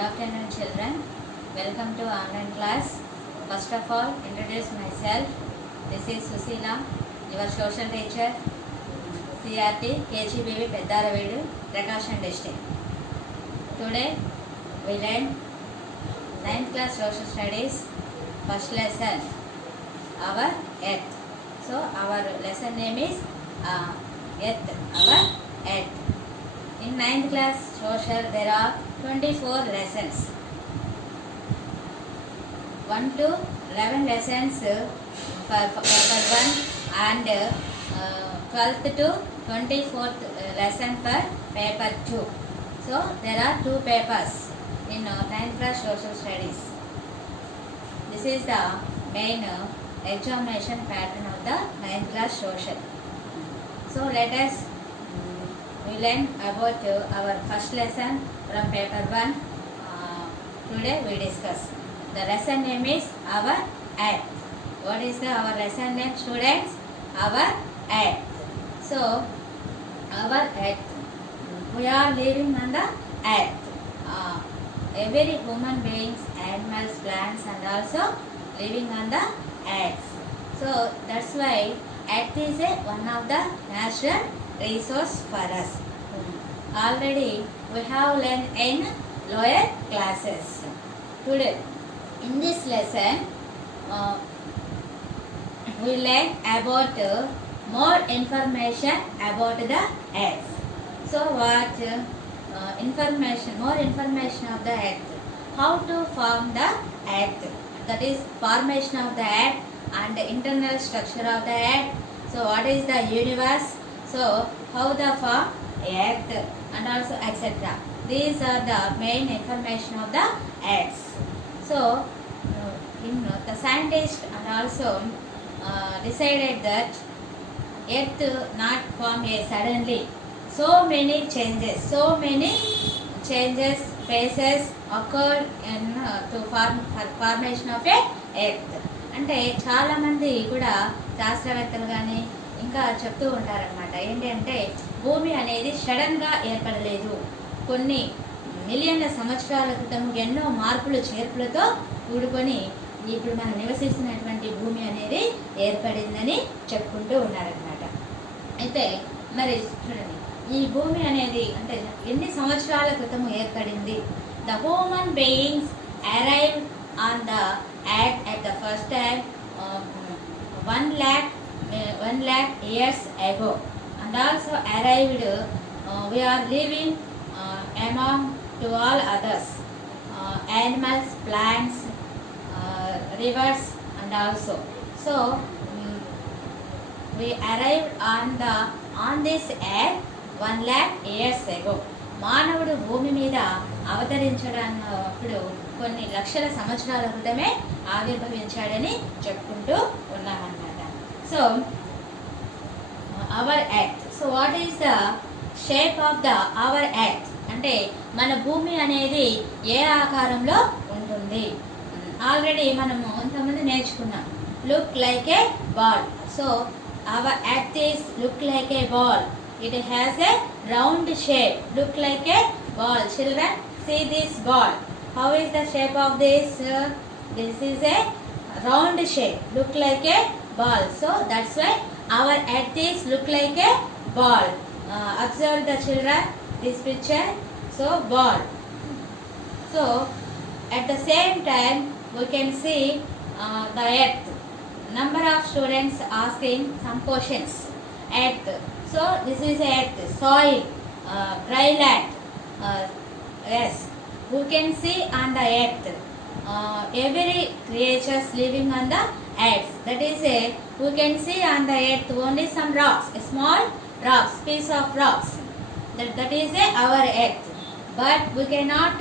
afternoon, children. Welcome to online class. First of all, introduce myself. This is Susila, your social teacher, CRT, KGBV, Peddaravedu, Prakasam district. Today, we learn 9th class social studies, first lesson, our earth. So, our lesson name is earth, our earth. In 9th class social, there are 24 lessons. 1 to 11 lessons for paper 1 and 12th to 24th lesson for paper 2. So, there are 2 papers in 9th class social studies. This is the main examination pattern of the 9th class social. So, let us we learn about our first lesson from paper 1. Today we discuss. The lesson name is our earth. What is our lesson name, students? Our earth. So, our earth. We are living on the earth. Every human beings, animals, plants, and also living on the earth. So, that's why earth is one of the natural resource for us. Already we have learned in lower classes. Today in this lesson we learn about more information about the earth. So what more information of the earth, how to form the earth, that is formation of the earth and the internal structure of the earth. So what is the universe, so how the form earth and also etc. These are the main information of the earth. So the scientists and also decided that earth not form suddenly. So many changes phases occurred in to formation of a earth. అంటే చాలామంది కూడా శాస్త్రవేత్తలు కానీ ఇంకా చెప్తూ ఉంటారనమాట. ఏంటంటే భూమి అనేది సడన్గా ఏర్పడలేదు, కొన్ని మిలియన్ల సంవత్సరాల క్రితం ఎన్నో మార్పులు చేర్పులతో కూడుకొని ఇప్పుడు మనం నివసిస్తున్నటువంటి భూమి అనేది ఏర్పడిందని చెప్పుకుంటూ ఉన్నారనమాట. అయితే మరి చూడండి, ఈ భూమి అనేది అంటే ఎన్ని సంవత్సరాల క్రితం ఏర్పడింది? The human beings arrive on the earth at the first time 1 lakh years ago, and also arrived we are living among to all others, animals, plants, rivers, and also so we arrived on this earth 1 lakh years ago. మానవుడు భూమి మీద అవతరించడానికి కొన్ని లక్షల సంవత్సరాల క్రితమే ఆవిర్భవించాడని చెప్పుకుంటూ ఉన్నామన్నమాట. So our earth, so what is the shape of the our earth అంటే మన భూమి అనేది ఏ ఆకారంలో ఉంటుంది? ఆల్రెడీ మనము ఇంతకుముందు నేర్చుకున్నాం. Look like A ball. So our earth is look like A ball. It has a round shape, look like a ball. Children, see this ball. How is the shape of this? This is a round shape, look like a ball. So that's why our earth is look like a ball. Observe the children this picture. So ball. So at the same time we can see the earth. Number of students asking some questions. Earth. So this is earth, soil, dry land. Yes, we can see on the earth every creatures living on the earth. That is we can see on the earth only some rocks, small rocks, piece of rocks. That is our earth. But we cannot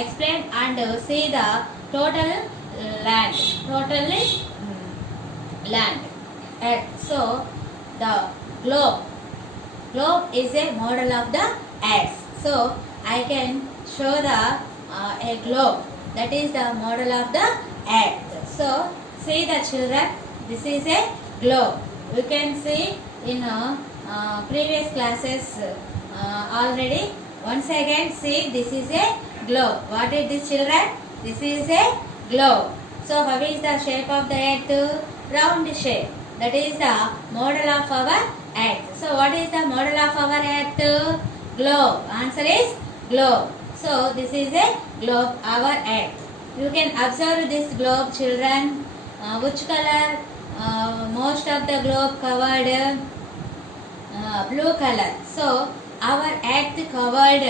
explain and see the total land, land. Earth. So the globe is a model of the earth. So I can show the a globe, that is the model of the earth. So see the children, this is a globe. We can see in previous classes already. Once again see, this is a globe. What is this, children? This is a globe. So how is the shape of the earth? Round shape. That is the model of our earth. So what is the model of our earth? Globe. Answer is globe. So this is a globe, our earth. You can observe this globe, children. Which color? Most of the globe covered blue color. So our earth covered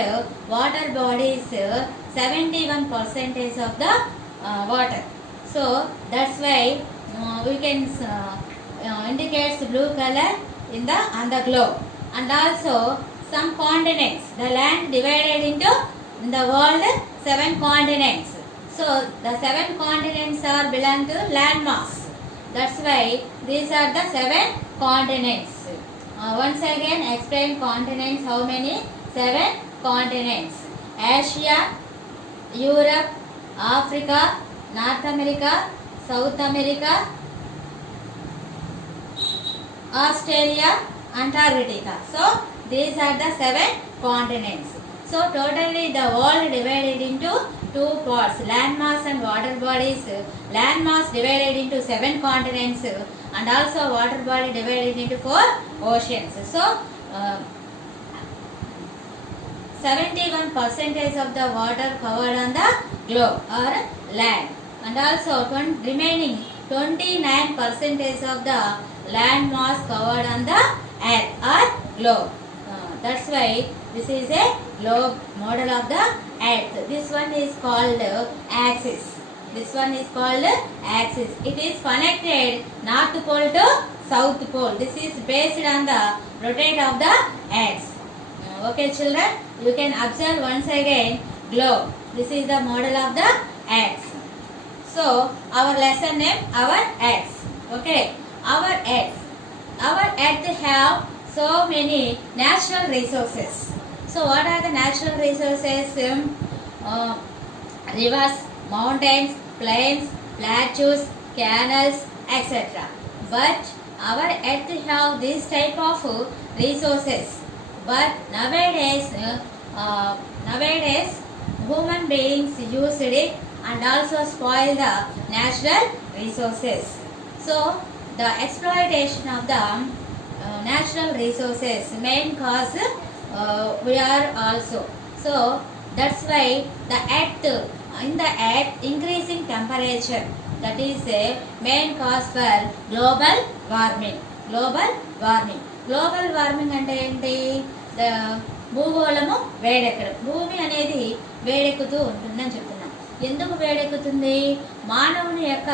water bodies 71% of the water. So that's why we can indicates blue color on the globe. And also some continents. The land divided into the world 7 continents. So the 7 continents are belong to land mass. That's why these are the 7 continents. Once again explain continents. How many? 7 continents. Asia, Europe, Africa, North America, South America, Australia, Antarctica. So these are the 7 continents. So totally the world divided into 2 parts, land mass and water bodies. Land mass divided into 7 continents and also water body divided into 4 oceans. So 71% of the water covered on the globe or land, and also remaining 29% of the land mass covered on the earth or globe. That's why this is a globe, model of the earth. This one is called axis. This one is called axis. It is connected north pole to south pole. This is based on the rotate of the earth. Okay, children, you can observe once again globe. This is the model of the earth. So our lesson name, our earth. Okay, our earth have so many natural resources. So what are the natural resources? Rivers, mountains, plains, plateaus, canals, etc. But our earth have this type of resources. But nowadays human beings use it and also spoil the natural resources. So the exploitation of the natural resources main cause we are also. So that's why the earth increasing temperature, that is a main cause for global warming. Global warming అంటే ఏంటి? భూగోళము వేడెక్కడం. భూమి అనేది వేడెక్కుతూ ఉంటుందని చెప్తున్నాం. ఎందుకు వేడెక్కుతుంది? మానవుని యొక్క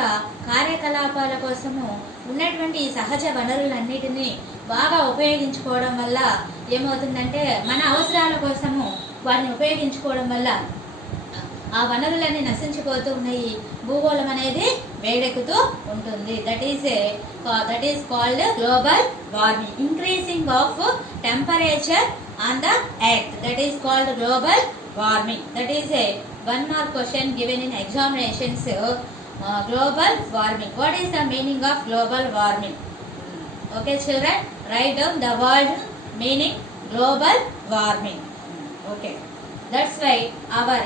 కార్యకలాపాల కోసము ఉన్నటువంటి ఈ సహజ వనరులన్నిటినీ బాగా ఉపయోగించుకోవడం వల్ల ఏమవుతుందంటే, మన అవసరాల కోసము వాటిని ఉపయోగించుకోవడం వల్ల ఆ వనరులన్నీ నశించిపోతూ ఉన్నాయి. భూగోళం అనేది వేడెక్కుతూ ఉంటుంది. That is called global warming. Increasing of temperature on the earth, that is called global warming. That is a one more question given in examinations. Global warming. What is the meaning of global warming? Okay, children, write down the word meaning global warming. Okay, that's why our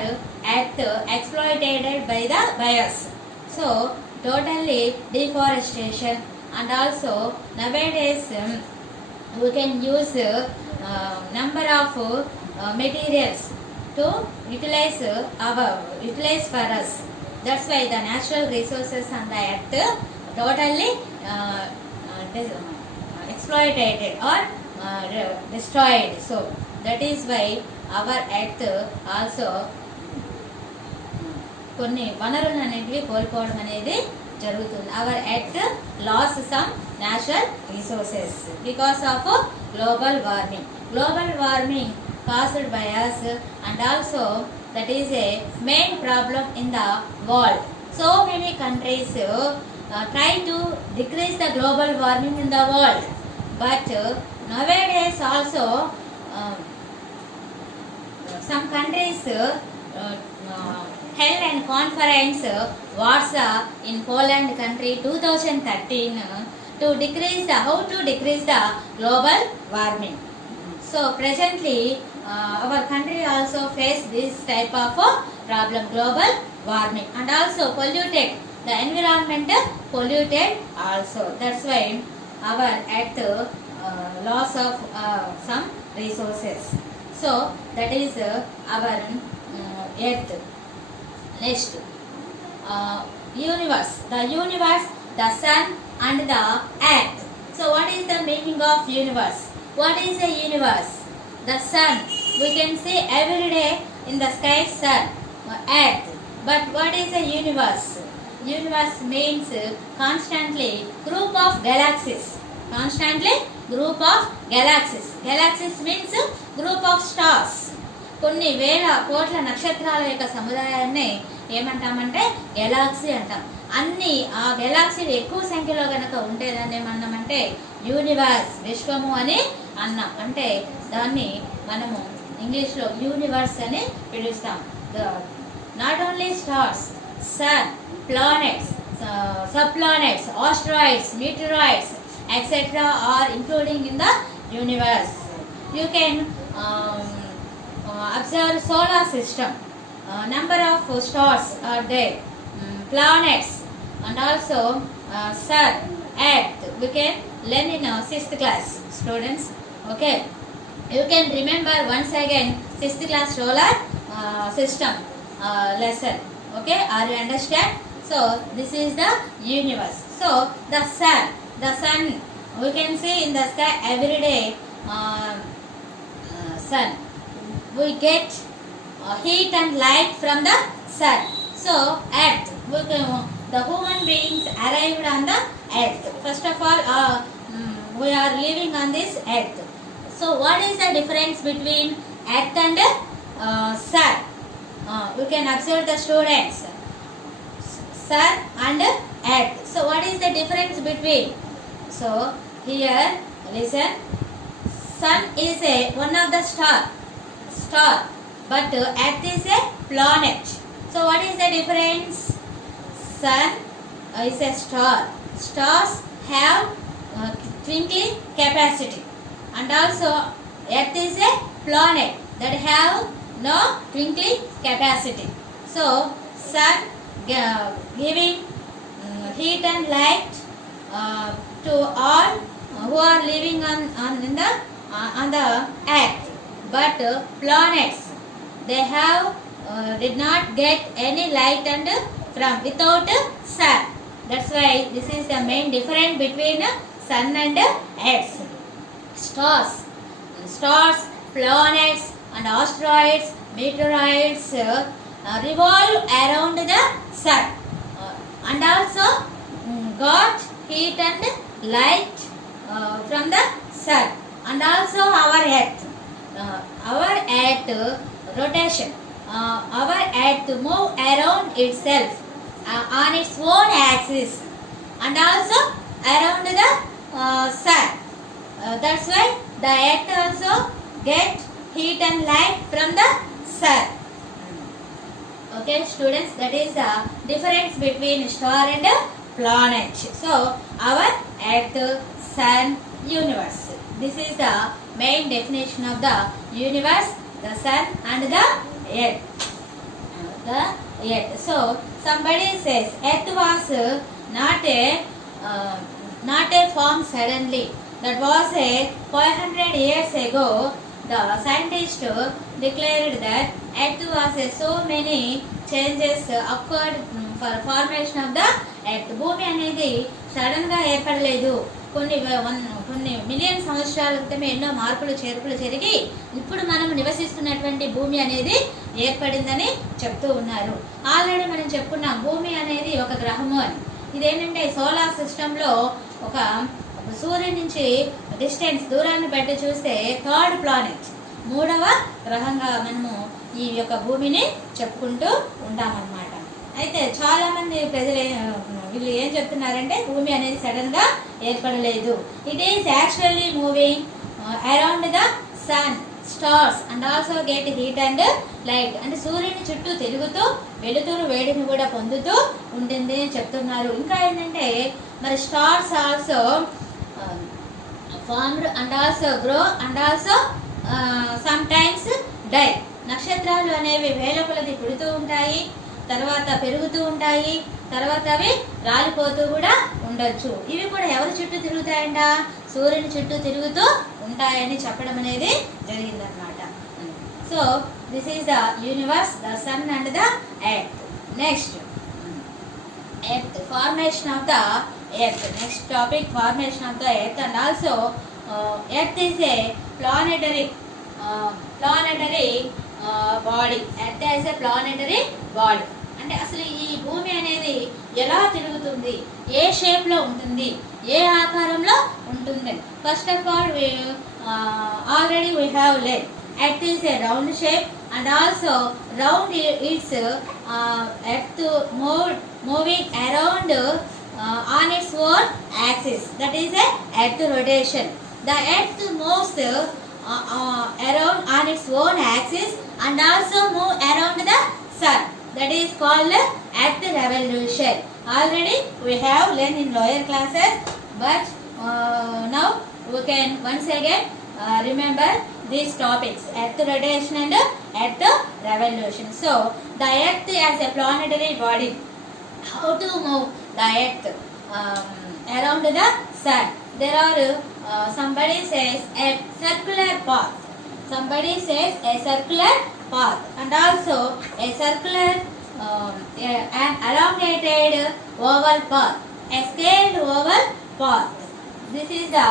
earth exploited by us. So totally deforestation, and also nowadays we can use number of materials to utilize for us. That's why the natural resources on the earth totally exploited or destroyed. So that is why our earth also కొన్ని వనరులన్నింటినీ కోల్పోవడం అనేది జరుగుతుంది. Our earth lost some natural resources because of global warming. Global warming caused by us, and also that is a main problem in the world. So many countries try to decrease the global warming in the world, but nowadays also some countries held an conference Warsaw in Poland country 2013 to decrease how to decrease the global warming. So presently our country also face this type of problem, global warming, and also polluted, the environment polluted also. That's why our earth loss of some resources. So that is our earth. Next, universe, the sun and the earth. So what is the meaning of universe? What is a universe? The sun, we can see every day in the sky, sun, earth. But what is a universe? Universe means constantly group of galaxies. Constantly group of galaxies. Galaxies means group of stars. కొన్ని వేల కోట్ల నక్షత్రాల యొక్క సముదాయాన్ని ఏమంటామంటే Galaxy అంటాం. అన్ని ఆ గెలాక్సీలు ఎక్కువ సంఖ్యలో కనుక ఉంటే దాన్ని ఏమన్నామంటే యూనివర్స్, విశ్వము అని అన్నాం. అంటే దాన్ని మనము ఇంగ్లీష్లో యూనివర్స్ అని పిలుస్తాం. Not only stars, sun, planets, sub planets, asteroids, meteoroids etcetera are including in the universe. You can observe solar system, number of stars are there, planets, and also sun, earth. We can learn in 6th class, students. Okay, you can remember once again 6th class solar system lesson. Okay, are you understand? So this is the universe. So the sun we can see in the sky every day. Sun, we get heat and light from the sun. So earth, the human beings arrived on the earth. First of all, we are living on this earth. So what is the difference between earth and sun? We can observe the students, sun and earth. So what is the difference between? So here listen, sun is one of the star, but earth is a planet. So what is the difference? Sun is a star. Stars have twinkling capacity, and also earth is a planet that have no twinkling capacity. So sun giving heat and light to all who are living on the earth. But planets, they have did not get any light and from without sun. That's why this is the main difference between sun and earth. Stars, planets and asteroids, meteoroids revolve around the sun and also got heat and light from the sun, and also our earth. Our earth rotation, our earth move around itself on its own axis and also around the sun. That's why the earth also get heat and light from the sun. Okay students, that is the difference between star and planet. So our earth, sun, universe, this is the main definition of the universe, the sun and the earth. So somebody says earth was not a form suddenly. That was 500 years ago. The scientists declared that earth was so many changes occurred for formation of the earth. భూమి అనేది sudden గా ఏర్పడలేదు. కొన్ని million సంవత్సరాల క్రితమే ఎన్నో మార్పులు చేర్పులు జరిగి ఇప్పుడు మనం నివసిస్తున్నటువంటి భూమి అనేది ఏర్పడిందని చెప్తూ ఉన్నారు. ఆల్రెడీ మనం చెప్పుకున్నాం భూమి అనేది ఒక గ్రహము అని. ఇదేంటంటే సోలార్ సిస్టంలో ఒక సూర్యుడి నుంచి డిస్టెన్స్ దూరాన్ని బట్టి చూస్తే 3rd ప్లానెట్, 3వ గ్రహంగా మనము ఈ యొక్క భూమిని చెప్పుకుంటూ ఉంటామన్నమాట. అయితే చాలా మంది ప్రజలు వీళ్ళు ఏం చెప్తున్నారంటే భూమి అనేది సడన్ గా ఏర్పడలేదు. It is actually moving around the sun, stars and also get heat and light. అంటే సూర్యుని చుట్టూ తిరుగుతూ వెలుతురు వేడిని కూడా పొందుతూ ఉంటుంది అని చెప్తున్నారు. ఇంకా ఏంటంటే మరి stars also formed and also grow and also sometimes die. నక్షత్రాలు అనేవి వేల కొలది పుడుతూ ఉంటాయి, తర్వాత పెరుగుతూ ఉంటాయి, తర్వాత అవి రాలిపోతూ కూడా ఉండొచ్చు. ఇవి కూడా ఎవరి చుట్టూ తిరుగుతాయంట? సూర్యుని చుట్టూ తిరుగుతూ ఉంటాయని చెప్పడం అనేది జరిగిందనమాట. So this is the universe, the sun and the earth. Next earth, formation of the earth. Next topic, formation of the earth. And also earth is a planetary body. Earth is a planetary body. అంటే అసలు ఈ భూమి అనేది ఎలా తిరుగుతుంది, ఏ షేప్లో ఉంటుంది, ఏ ఆకారంలో ఉంటుంది? First of all already we have learn earth is A round shape and also round its earth moving around on its own axis, that is a earth rotation. The earth moves around on its own axis and also move around the sun, that is called earth revolution. Already we have learned in lower classes, but now we can once again remember these topics, earth rotation and earth revolution. So the earth as a planetary body, how to move the earth around the sun? There are somebody says a circular path, somebody says a circular path, and also a circular an elongated oval path, a scaled oval path. This is the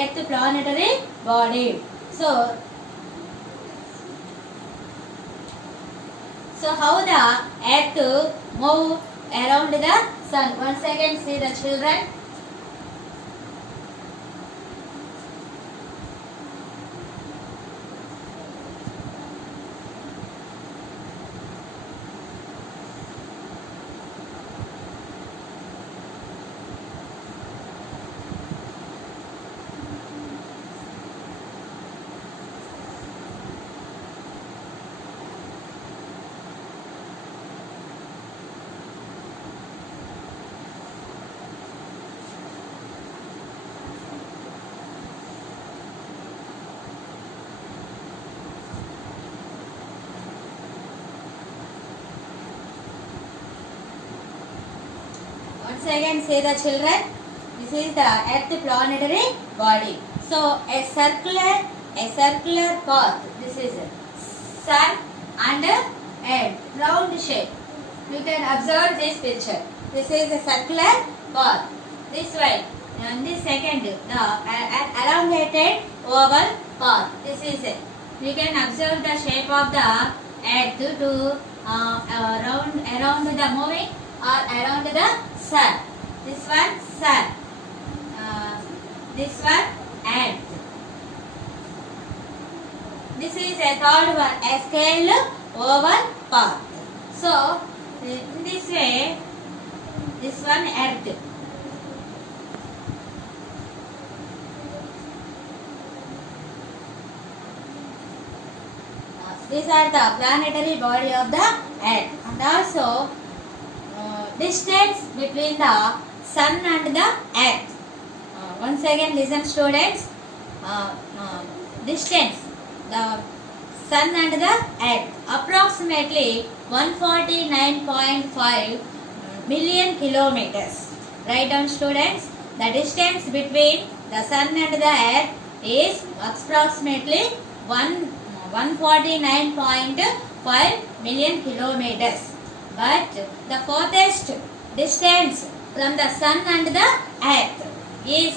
earth planetary body. So how the earth move around the sun? Once again see the children. Once again say the children, this is the earth planetary body. So a circular path, this is sun and earth, round shape. You can observe this picture. This is a circular path, this way. And this second, the elongated oval path, this is it. You can observe the shape of the earth to around the moving or around the sun. This one sun, this one earth. This is a third one, a scaled oval path. So in this way, this one earth. These are the planetary body of the earth. And also distance between the sun and the earth. Once again listen students, distance the sun and the earth approximately 149.5 million kilometers. Write down students, the distance between the sun and the earth is approximately 149.5 million kilometers. But the farthest distance from the sun and the earth is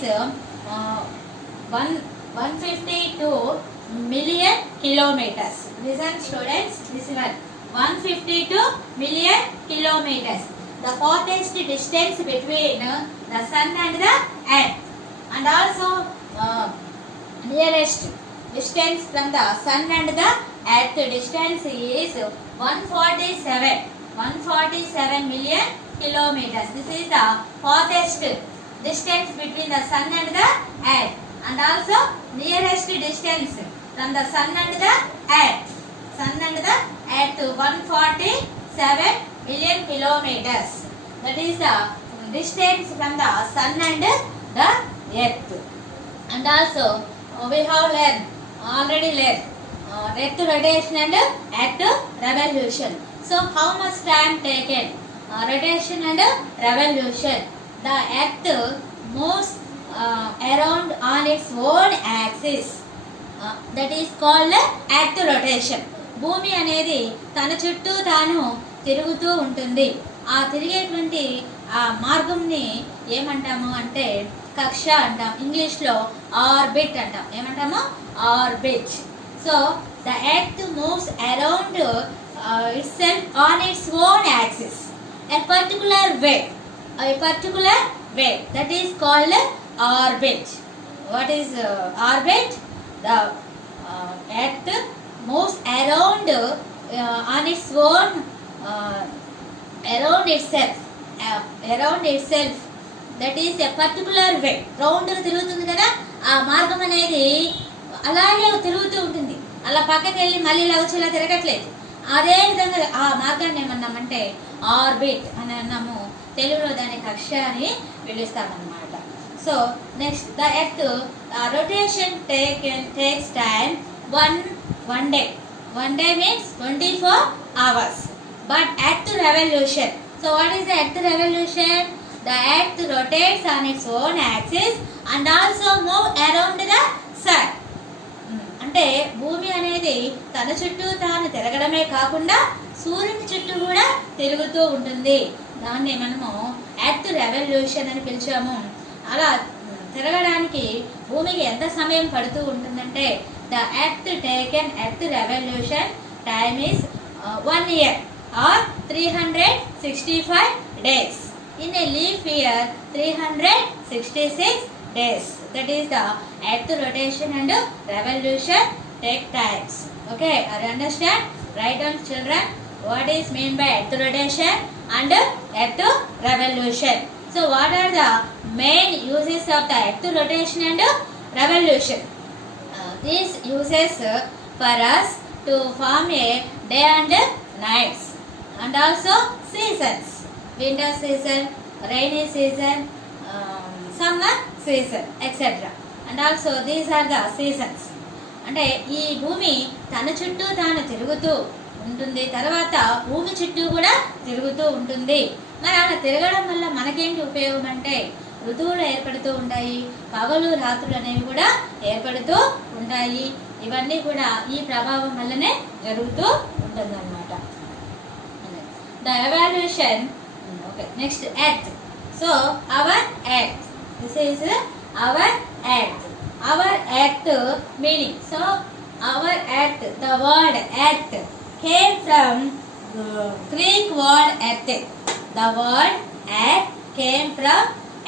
152 million kilometers. Listen students, this one 152 million kilometers. The farthest distance between the sun and the earth. And also nearest distance from the sun and the earth distance is 147 million kilometers. This is the farthest distance between the sun and the earth. And also nearest distance from the sun and the earth. Sun and the earth 147 million kilometers. That is the distance from the sun and the earth. And also we have learned already learned. Earth rotation and Earth revolution. So how much time taken? Rotation and revolution. The Earth moves around on its own axis. That is called Earth rotation. భూమి అనేది తన చుట్టూ తాను తిరుగుతూ ఉంటుంది. ఆ తిరిగేటువంటి ఆ మార్గంని ఏమంటాము అంటే కక్ష అంటాం. ఇంగ్లీష్లో ఆర్బిట్ అంటాం. ఏమంటాము? Orbit. So the earth moves around itself on its own axis a particular way, that is called orbit. What is orbit? The earth moves around on its own around itself, that is a particular way. Round తిరుగుతుంది కదా, ఆ మార్గం అనేది అలాగే తిరుగుతూ ఉంటుంది. అలా పక్కకి వెళ్ళి మళ్ళీ ఇలా వచ్చి ఇలా తిరగట్లేదు. అదే విధంగా ఆ మార్గాన్ని ఏమన్నామంటే ఆర్బిట్ అని అన్నాము. తెలుగులో దాని కక్ష అని పిలుస్తామన్నమాట. So next the earth rotation takes time one day. One day means 24 hours. But earth revolution. So what is the earth revolution? The earth rotates on its own axis and also move around the sun. అంటే భూమి అనేది తన చుట్టూ తాను తిరగడమే కాకుండా సూర్యుని చుట్టూ కూడా తిరుగుతూ ఉంటుంది. దాన్ని మనము ఎర్త్ రెవల్యూషన్ అని పిలిచాము. అలా తిరగడానికి భూమికి ఎంత సమయం పడుతూ ఉంటుందంటే the earth taken earth revolution time is 1 year or 365 days. In a leap year 366 days. That is the earth rotation and revolution take times. Okay, are you understand? Write down children what is mean by earth rotation and earth revolution. So what are the main uses of the earth rotation and revolution? These uses for us to form a day and nights and also seasons. Winter season, rainy season, summer season, etc. And also these are the seasons. అంటే ఈ భూమి తన చుట్టూ తాను తిరుగుతూ ఉంటుంది, తర్వాత భూమి చుట్టూ కూడా తిరుగుతూ ఉంటుంది. మరి అలా తిరగడం వల్ల మనకేంటి ఉపయోగం అంటే ఋతువులు ఏర్పడుతూ ఉంటాయి, పగలు రాత్రులు అనేవి కూడా ఏర్పడుతూ ఉంటాయి. ఇవన్నీ కూడా ఈ ప్రభావం వల్లనే జరుగుతూ ఉంటుంది అన్నమాట. The evolution. Okay, next earth. So our earth, this is our earth. Our earth meaning. So our earth, the word earth came from Greek word earth. The word earth came from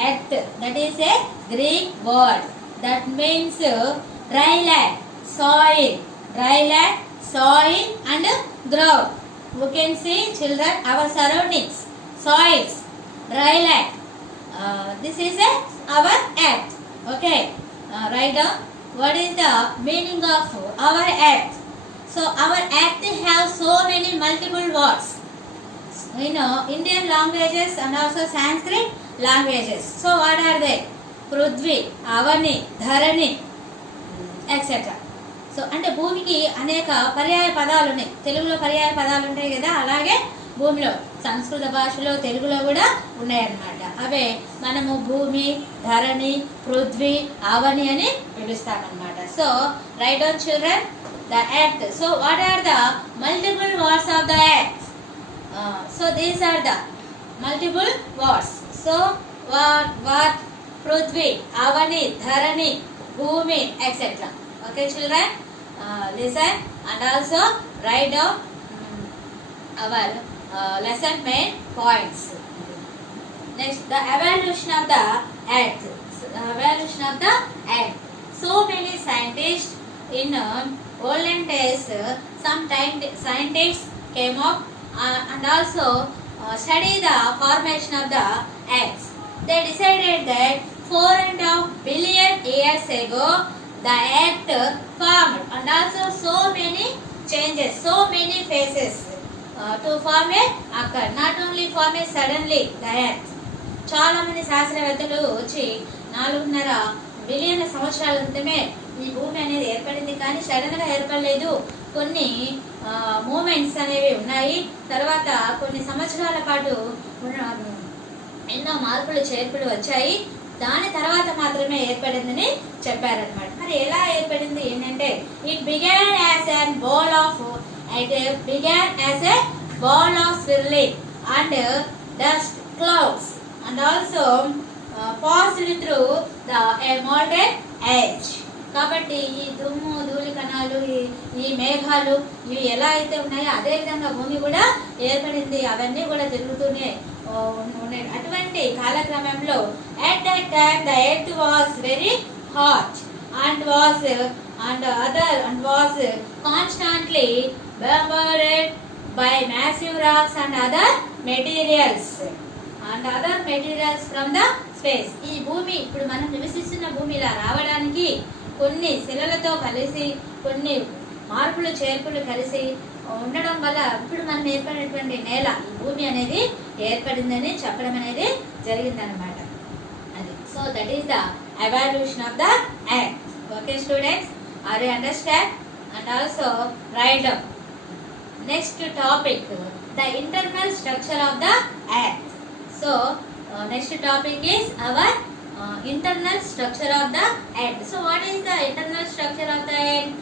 earth. That is a Greek word. That means dry land, soil, and ground. You can see children our surroundings, soils, dry land. This is our earth. Okay. Write down what is the meaning of our earth. So our earth have so many multiple words in Indian languages and also Sanskrit languages. So what are they? Prudvi, Avani, Dharani, etc. So అంటే భూమికి అనేక పర్యాయ పదాలు ఉన్నాయి. తెలుగులో పర్యాయ పదాలు ఉంటాయి కదా, అలాగే భూమిలో సంస్కృత భాషలో తెలుగులో కూడా ఉన్నాయన్నమాట. అవే మనము భూమి, ధరణి, పృథ్వీ, అవని అని పిలుస్తామన్నమాట. So write down children the earth. So what are the multiple words of the earth? So these are the multiple words. So what, పృథ్వీ, అవని, ధరణి, భూమి, etcetera. Okay children, listen and also write down our lesson main points. Next, the evolution of the earth. So many scientists in olden days, some scientists came up and also study the formation of the earth. They decided that 4.5 billion years ago the earth formed and also so many changes, so many phases to form a occur. Not only form a suddenly the earth. చాలా మంది శాస్త్రవేత్తలు వచ్చి 4.5 billion సంవత్సరాల క్రితమే ఈ భూమి అనేది ఏర్పడింది, కానీ సడన్ గా ఏర్పడలేదు. కొన్ని మూమెంట్స్ అనేవి ఉన్నాయి. తర్వాత కొన్ని సంవత్సరాల పాటు ఎన్నో మార్పులు చేర్పులు వచ్చాయి. దాని తర్వాత మాత్రమే ఏర్పడిందని చెప్పారనమాట. మరి ఎలా ఏర్పడింది ఏంటంటే, it began as N ball of swirling and dust clouds and also passed through the molten edge. కాబట్టి ఈ దుమ్ము ధూళి కణాలు, ఈ మేఘాలు ఇవి ఎలా అయితే ఉన్నాయో అదే విధంగా భూమి కూడా ఏర్పడింది. అవన్నీ కూడా తిరుగుతూనే ఉన్నాయి. అటువంటి కాలక్రమంలో at that time the earth was very hot and was constantly bombarded by massive rocks and other materials from the space. ఈ భూమి ఇప్పుడు మనం నివసిస్తున్న భూమి ఇలా రావడానికి కొన్ని శిలలతో కలిసి, కొన్ని మార్పులు చేర్పులు కలిసి ఉండడం వల్ల ఇప్పుడు మనం ఏర్పడినటువంటి నేల, ఈ భూమి అనేది ఏర్పడిందని చెప్పడం అనేది జరిగిందనమాట. అది so that is the evolution of the earth. Okay students, are you understand? And also write down. Next topic, the internal structure of the earth. So next topic is our internal structure of the earth. So what is the internal structure of the earth?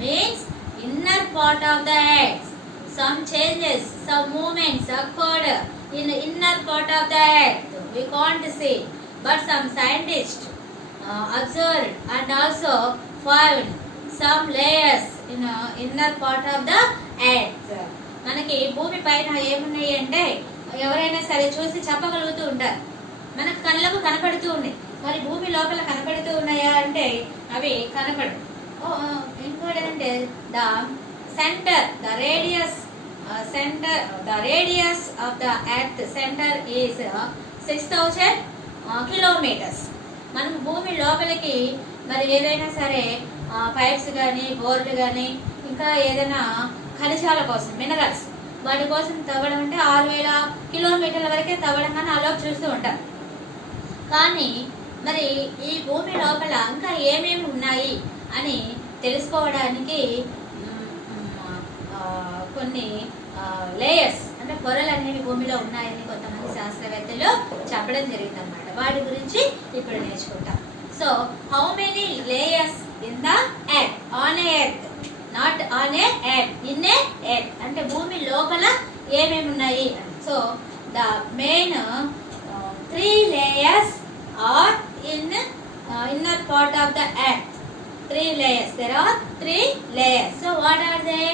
Means inner part of the earth. Some changes, some movements occurred in the inner part of the earth. We can't see, but some scientists observed and also found some layers in inner part of the earth. మనకి భూమి పైన ఏమున్నాయి అంటే ఎవరైనా సరే చూసి చెప్పగలుగుతూ ఉంటారు, మనకు కళ్ళకు కనపడుతూ ఉన్నాయి. మరి భూమి లోపల కనపడుతూ ఉన్నాయా అంటే అవి కనపడు. ఇంకోటి ఏంటంటే the centre, the radius of the earth centre is 6000 kilometres. మనం భూమి లోపలికి మరి ఏదైనా సరే పైప్స్ కానీ, బోర్లు కానీ, ఇంకా ఏదైనా ఖనిజాల కోసం, మినరల్స్ వాటి కోసం తవ్వడం అంటే 6000 కిలోమీటర్ల వరకే తవ్వడం కానీ అలా చూస్తూ ఉంటాం. కానీ మరి ఈ భూమి లోపల ఇంకా ఏమేమి ఉన్నాయి అని తెలుసుకోవడానికి కొన్ని లేయర్స్ అంటే పొరలు అనేవి భూమిలో ఉన్నాయని కొంతమంది శాస్త్రవేత్తలు చెప్పడం జరిగిందనమాట. వాటి గురించి ఇప్పుడు నేర్చుకుంటాం. So how many layers in the earth, on earth, not on a earth, in a earth అంటే భూమి లోపల ఏమేమి ఉన్నాయి. So the main 3 layers are in inner part of the earth. 3 layers. There are 3 layers. So what are they?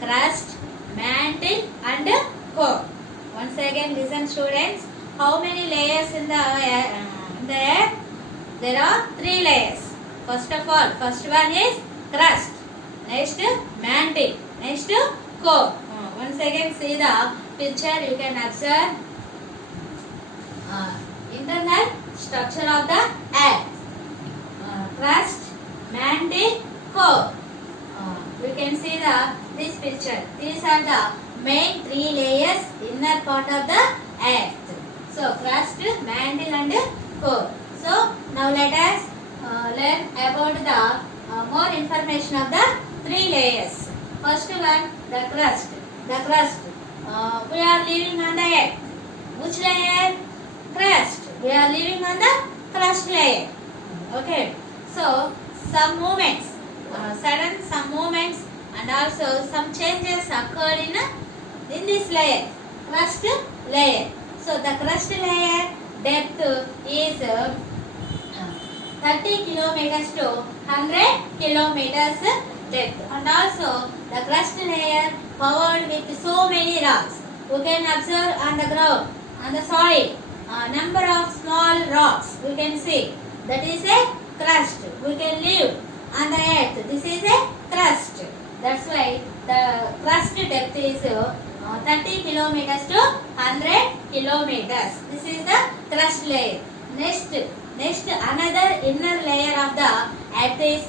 Crust, mantle and core. Once again listen students. How many layers in the earth? There are 3 layers. First of all, first one is crust. Next mantle. Next core. Once again see the picture. You can observe internal structure of the earth. Crust, mantle, core. You can see this picture. These are the main 3 layers inner part of the earth. So crust, mantle and core. So now let us learn about the more information of the 3 layers. First one, the crust. The crust. We are living on the earth. Which layer? Crust. We are living on the crust layer. Okay. So some movements, sudden some movements and also some changes occurred in this layer, crust layer. So the crust layer depth is 30 kilometers to 100 kilometers depth, and also the crust layer covered with so many rocks. You can observe on the ground, on the soil, number of small rocks you can see. That is a crust. We can live on the earth. This is a crust. That's why the crust depth is 30 kilometers to 100 kilometers. This is the crust layer. Next another inner layer of the earth is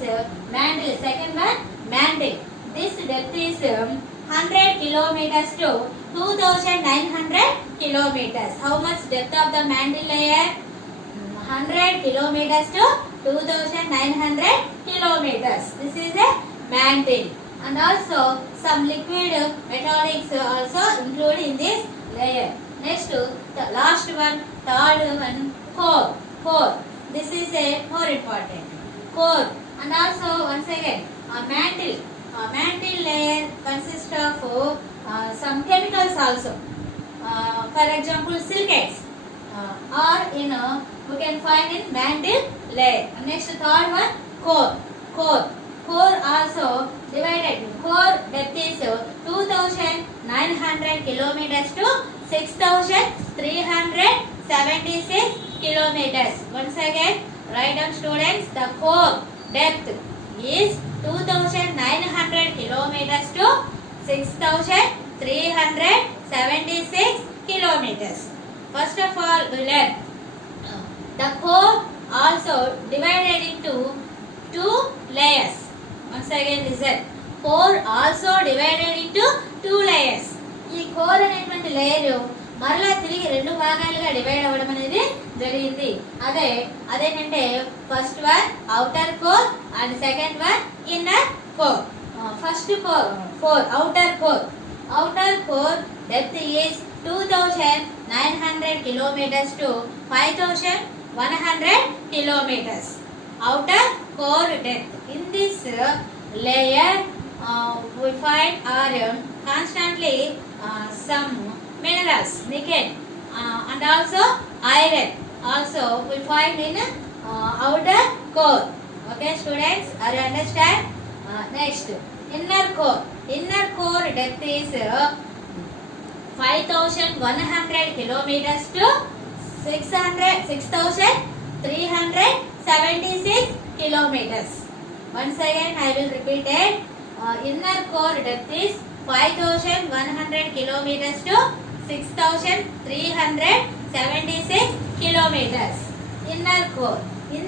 mantle. Second one, mantle. This depth is 100 kilometers to 2900 kilometers. How much depth of the mantle layer? 100 kilometers to 2900 kilometers. This is a mantle. And also some liquid metallics also included in this layer. Next, the last one, third one, core. Core. This is a more important. Core. And also once again, a mantle. A mantle layer consists of some chemicals also. For example, silicates. Or we can find in mantle layer. Next, third one, core. Core. Core also divided. Core depth is 2900 kilometers to 6376 kilometers. Once again, write down students, the core depth is 2900 kilometers to 6376 kilometers. First of all, we learn the core also divided into two layers. Once again listen, core also divided into two layers. ఈ core అనేటువంటి layer మరలా తిరిగి రెండు భాగాలుగా divide అవ్వడం అనేది జరిగింది. అదేంటంటే first one outer core and second one inner core. First core outer core depth is 2900 kilometers to 5100 kilometers. Outer core depth. In this layer we find constantly some minerals, nickel and also iron also we find in outer core. Okay students, are you understand? Next, inner core depth is 5100 kilometers to 6376 kilometers. Once again I will repeat it. Inner core depth is 5100 kilometers to 6376 kilometers. Inner core. In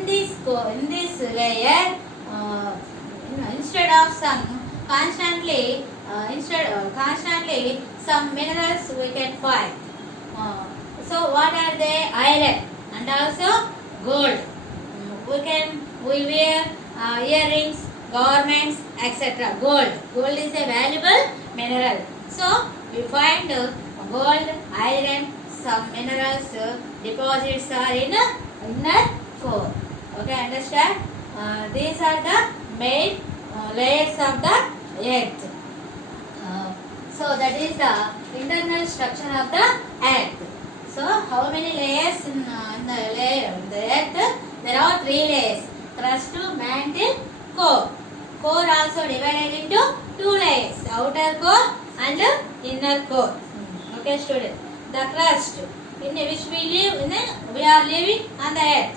this layer, instead of some constantly some minerals we can find. So what are they? Iron and also gold. We wear earrings, garments, etc. Gold is a valuable mineral. So we find gold, iron, some minerals deposits are in inner core. Okay, understand? These are the main layers of the earth. So that is the internal structure of the earth. So how many layers in the earth? There are three layers: crust, mantle, core. Core also divided into two layers: outer core and inner core. Okay student, the crust in which we are living on the earth.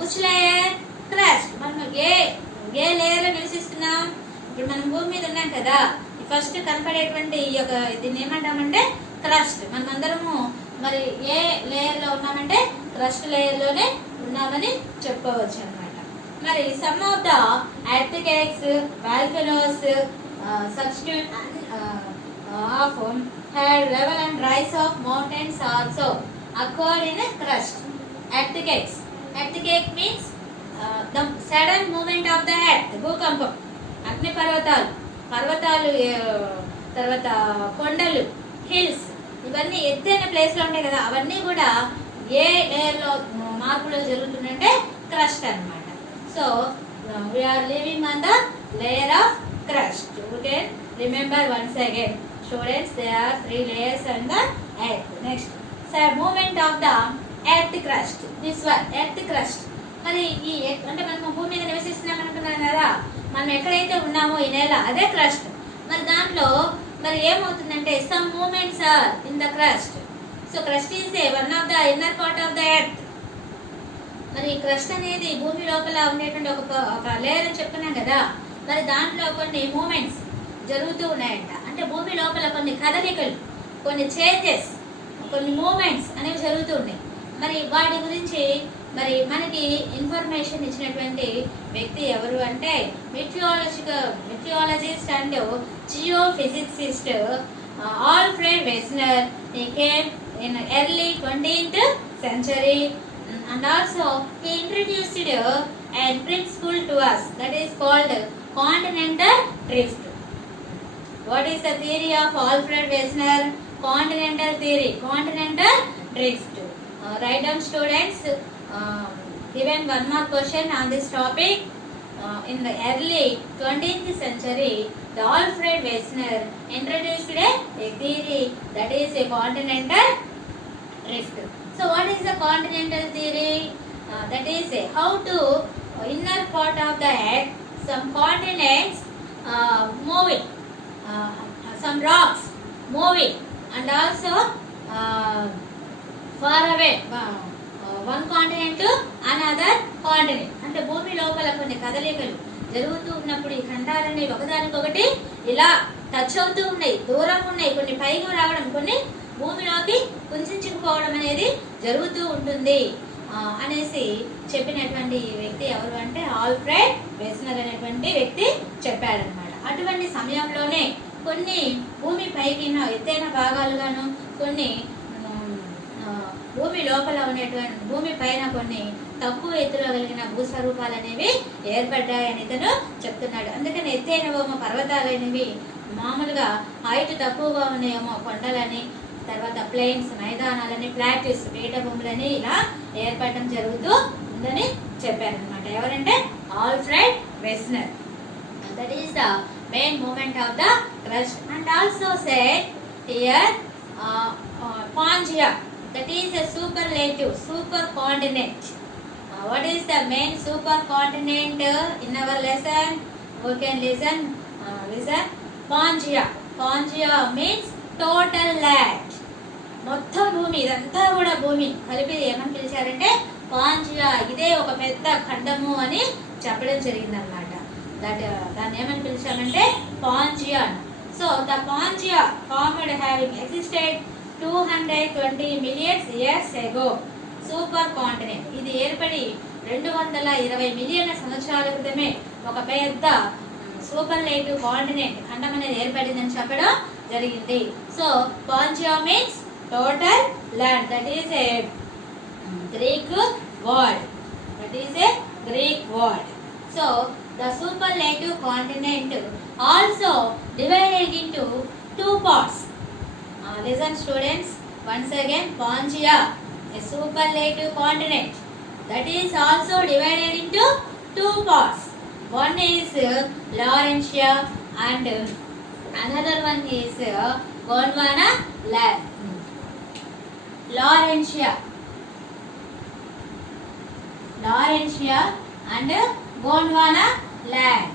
Which layer? Crust. మనం ఏ layer లో నివసిస్తున్నాం? ఇప్పుడు మనం భూమి మీద ఉన్నాం కదా, first కనపడేటువంటి ఈ యొక్క దీన్ని ఏమంటామంటే క్రస్ట్. మనమందరము మరి ఏ లేయర్ లో ఉన్నామంటే క్రస్ట్ లేయర్ లోనే ఉన్నామని చెప్పుకోవచ్చు అన్నమాట. మరి some of the earthquakes, volcanoes, substitute of had level and rise of mountains also occurred in a crust. Earthquake means the sudden movement of the earth. భూకంపం, అగ్ని పర్వతాలు, తర్వాత కొండలు, హిల్స్, ఇవన్నీ ఎత్తైన ప్లేస్ లో ఉంటాయి కదా, అవన్నీ కూడా ఏ లేయర్ లో మార్పులు జరుగుతుందంటే క్రస్ట్ అన్నమాట. So we are living on the layer of crust. Okay, remember once again students, there are three layers on the earth. Next, movement of the earth crust. This one, earth crust. మరి ఈ అంటే మనం భూమి మీద నివసిస్తున్నాం అనుకున్నాం కదా, మనం ఎక్కడైతే ఉన్నామో ఈ నేల అదే క్రస్ట్. మరి దాంట్లో మరి ఏమవుతుందంటే some movements are in the crust. So crust is one of the inner part of the earth. మరి క్రస్ట్ అనేది భూమి లోపల ఉండేటువంటి ఒక లేయర్ అని చెప్తున్నాం కదా, మరి దాంట్లో కొన్ని మూమెంట్స్ జరుగుతూ ఉన్నాయంట. అంటే భూమి లోపల కొన్ని కదలికలు, కొన్ని చేంజెస్, కొన్ని మూమెంట్స్ అనేవి జరుగుతూ ఉన్నాయి. మరి వాటి గురించి మరి మనకి ఇన్ఫర్మేషన్ ఇచ్చినటువంటి వ్యక్తి ఎవరు అంటే meteorologist and geophysicist Alfred Wegener. He came in early 20th century And also he introduced a principle to us that is called continental drift. What is the theory of Alfred Wegener? Continental theory, continental drift. Write down, students. Given one more question on this topic. In the early 20th century, the Alfred Wegener introduced a theory that is a continental drift. So what is the continental theory? That is how to inner part of the earth, some continents moving, some rocks moving, and also far away one continent to another continent. అంటే భూమి లోపల కొన్ని కదలికలు జరుగుతూ ఉన్నప్పుడు ఈ ఖండాలన్నీ ఒకదానికొకటి ఇలా టచ్ అవుతూ ఉన్నాయి, దూరం ఉన్నాయి, కొన్ని పైకి రావడం, కొన్ని భూమిలోకి కుంచుకుపోవడం అనేది జరుగుతూ ఉంటుంది అనేసి చెప్పినటువంటి వ్యక్తి ఎవరు అంటే ఆల్ఫ్రెడ్ వెజ్నర్ అనేటువంటి వ్యక్తి చెప్పాడనమాట. అటువంటి సమయంలోనే కొన్ని భూమి పైకి ఎత్తైన భాగాలుగాను, కొన్ని భూమి లోపల ఉండేటువంటి భూమి పైన కొన్ని తక్కువ ఎత్తులో కలిగిన భూస్వరూపాలు అనేవి ఏర్పడ్డాయని ఇతను చెప్తున్నాడు. అందుకని ఎత్తైన పర్వతాలు అనేవి మామూలుగా హైట్ తక్కువగా ఉన్నాయేమో కొండలని, తర్వాత ప్లెయిన్స్ మైదానాలని, ప్లాట్యూస్ పీఠభూములని ఇలా ఏర్పడటం జరుగుతూ ఉందని చెప్పారనమాట. ఎవరంటే Alfred Wegener. That is the main movement of the crust. And also said here Pangaea, that is a superlative, supercontinent. What is the main supercontinent in our lesson? We can listen. Pangaea. Pangaea means total land. మొత్తం భూమి, ఇదంతా కూడా భూమి కలిపి ఏమని పిలిచారంటే Pangaea, ఇదే ఒక పెద్ద ఖండము అని చెప్పడం జరిగిందనమాట. దాన్ని ఏమని పిలిచామంటే Pangaea. So the Pangaea formed having existed 220 million years ago. Super continent, ఇది ఏర్పడి 220 మిలియన్ల సంవత్సరాల క్రితమే ఒక పెద్ద సూపర్లేటివ్ కాంటినెంట్ ఖండం అనేది ఏర్పడిందని చెప్పడం జరిగింది. So Pangaea means total land. That is a Greek word. So the superlative continent also divided into two parts. Listen, students, once again. Pangaea, a superlative continent, that is also divided into two parts. One is Laurentia and another one is Gondwana land. Laurentia and Gondwana land.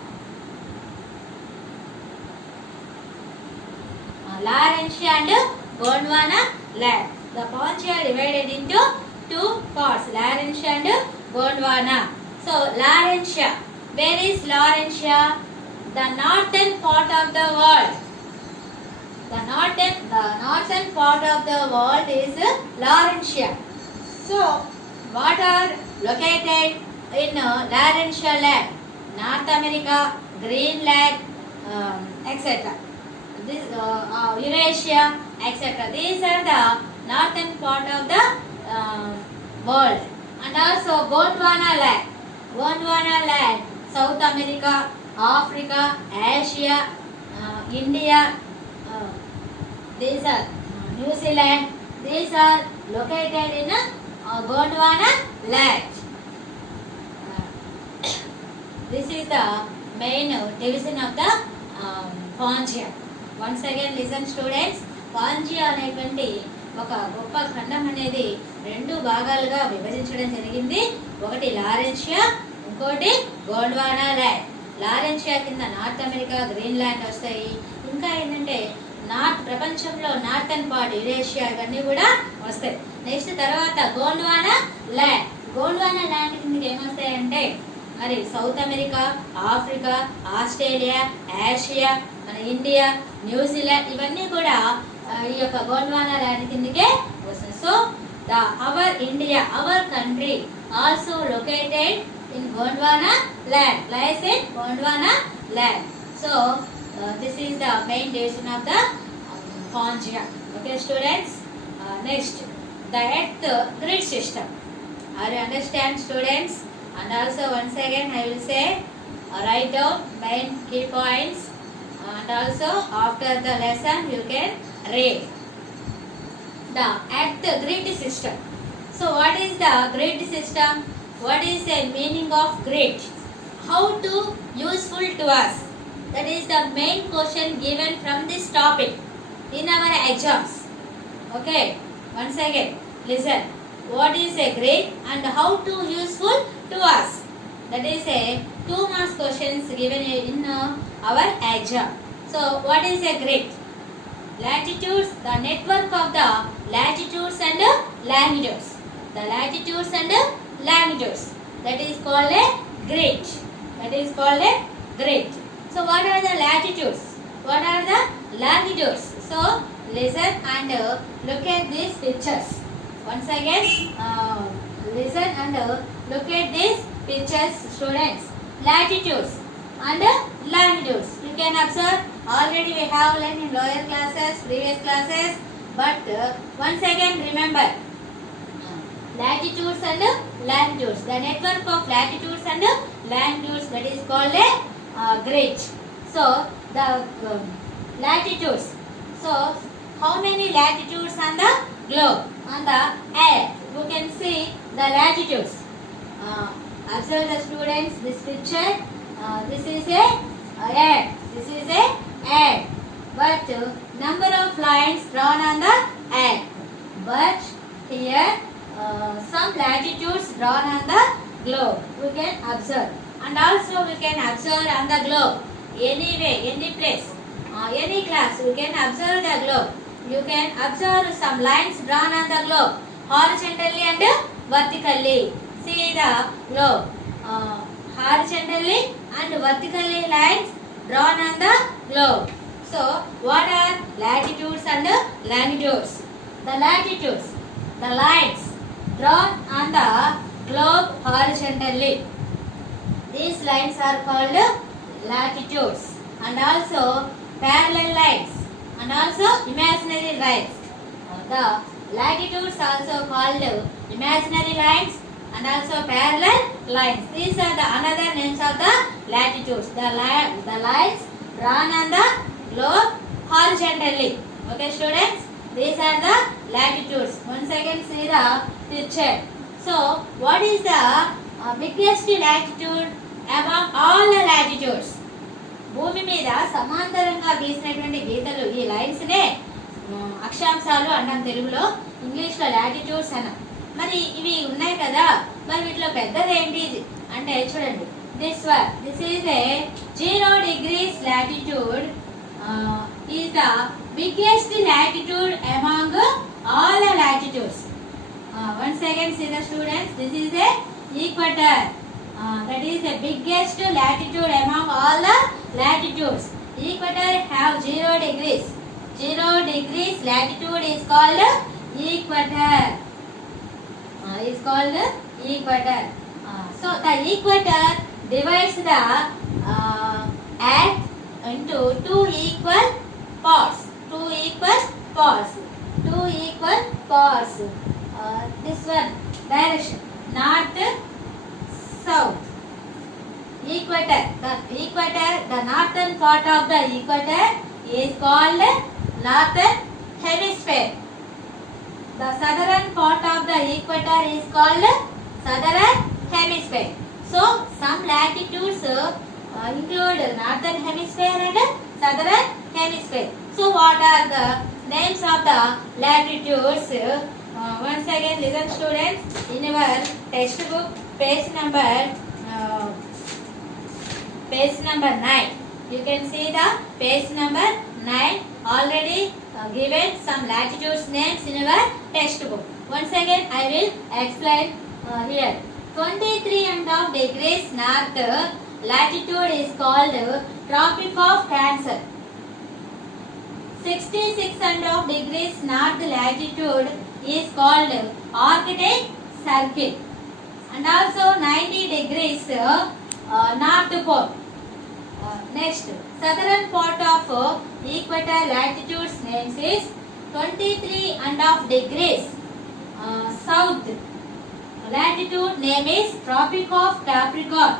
Laurentia and Gondwana land. The Pangaea divided into two parts, Laurentia and Gondwana. So Laurentia, where is Laurentia? The northern part of the world. The northern part of the world is Laurentia. So what are located in Laurentia land? North America, Greenland, etc. This Eurasia, etc. These are the northern part of the world. And also Gondwana land, South America, Africa, Asia, India, these are New Zealand. These are located in Gondwana land. This is the main division of the Pangaea. Once again listen, students. Pangaea అనేటువంటి ఒక గొప్ప ఖండం అనేది రెండు భాగాలుగా విభజించడం జరిగింది. ఒకటి లారెన్షియా, ఇంకోటి గోండ్వానా ల్యాండ్. లారెన్షియా కింద నార్త్ అమెరికా, గ్రీన్లాండ్ వస్తాయి. ఇంకా ఏంటంటే ప్రపంచంలో నార్థన్ పార్ట్, యురేషియా ఇవన్నీ కూడా వస్తాయి. నెక్స్ట్ తర్వాత గోండ్వానా ల్యాండ్ కిందకి ఏమొస్తాయంటే మరి south America, Africa, Australia, Asia, మన ఇండియా, న్యూజిలాండ్ ఇవన్నీ కూడా ఈ యొక్క గోండ్వానా ల్యాండ్ కిందకే వస్తుంది. So our India, our country also located in Gondwana land, place in Gondwana land. So this is the main division of the Pangaea. Okay, students. Next, the Earth grid system. Are you understand, students? And also once again I will say, write down main key points, and also after the lesson you can read the grid system. So what is the grid system? What is the meaning of grid? How to useful to us? That is the main question given from this topic in our exams. Okay, once again listen. What is a grid and how to useful to us? That is a 2 marks questions given in our exam. So what is a grid? Latitudes, the network of the latitudes and longitudes. The latitudes and longitudes. That is called a grid. That is called a grid. So what are the latitudes? What are the longitudes? So listen and look at these pictures. Once again, listen and look at these pictures, students. Latitudes and longitudes. You can observe. Already we have learned in lower classes, previous classes. But once again remember. Latitudes and longitudes. The network of latitudes and longitudes, that is called a grid. So the latitudes. So how many latitudes on the globe? On the earth, you can see the latitudes. Observe the students, this picture. This is a earth. This is a earth. But number of lines drawn on the earth. But here some latitudes drawn on the globe. We can observe. And also we can observe on the globe. Anyway, any place, any class, we can observe the globe. You can observe some lines drawn on the globe, horizontally and vertically. See the globe, horizontally and vertically lines drawn on the globe. So, what are latitudes and longitudes? The latitudes, the lines drawn on the globe horizontally. These lines are called latitudes, and also parallel lines, and also imaginary lines. The latitudes also called imaginary lines and also parallel lines. These are the another names of the latitudes. The lines drawn on the globe horizontally. Okay, students, these are the latitudes. Once again see the picture. So what is the biggest latitude among all the latitudes? భూమి మీద సమాంతరంగా గీసినటువంటి గీతలు, ఈ లైన్స్నే అక్షాంశాలు అన్నాం తెలుగులో, ఇంగ్లీష్లో latitudes అన్నాం. మరి ఇవి ఉన్నాయి కదా, మరి వీటిలో పెద్దది ఏంటి అంటే చూడండి, this is a 0 degrees latitude is the biggest latitude among all the latitudes. Once again see the students, this is a equator. That is the biggest latitude among all the latitudes. Equator have 0 degrees. 0 degrees latitude is called equator. Is called equator. So the equator divides the earth into 2 equal parts. 2 equal parts. 2 equal parts. This one direction, north, south. Equator, the northern part of the equator is called northern hemisphere. The southern part of the equator is called southern hemisphere. So some latitudes include northern hemisphere and southern hemisphere. So what are the names of the latitudes? Once again listen students, in your textbook page number 9, you can see the page number 9 already given some latitudes names in your textbook. Once again I will explain here. 23.5 degrees north latitude is called Tropic of Cancer. 66.5 degrees north latitude is called Arctic Circle. And also 90 degrees North Pole. Next, southern part of equator latitudes names is 23.5 degrees south. latitude name is Tropic of Capricorn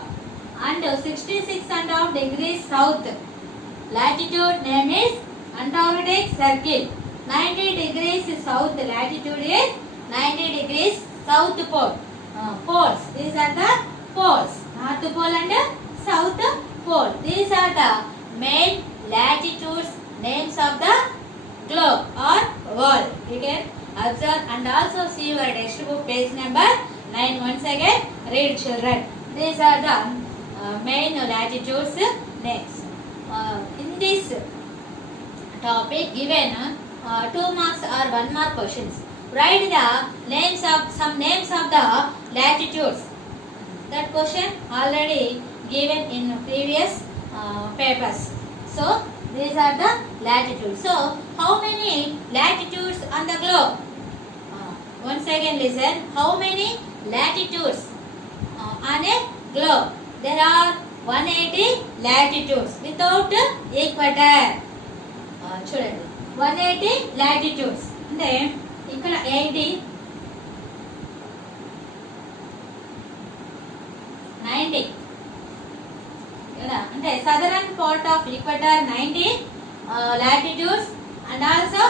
and 66.5 degrees south. Latitude name is Antarctic Circle. 90 degrees south latitude is 90 degrees south pole. Poles. These are the poles. North pole and south pole. These are the main latitudes names of the globe or world. You can observe and also see your textbook page number 9. Once again, read children. These are the main latitudes names. In this topic given 2 marks or 1 mark questions. Write the names of some names of the latitudes. That question already given in previous papers. So these are the latitudes. So how many latitudes on the globe? Once again listen. How many latitudes on a globe? There are 180 latitudes without equator. చూడండి 180 latitudes అంటే ఇక్కడ 80 90 కదా అంటే southern part of equator 90 latitudes and also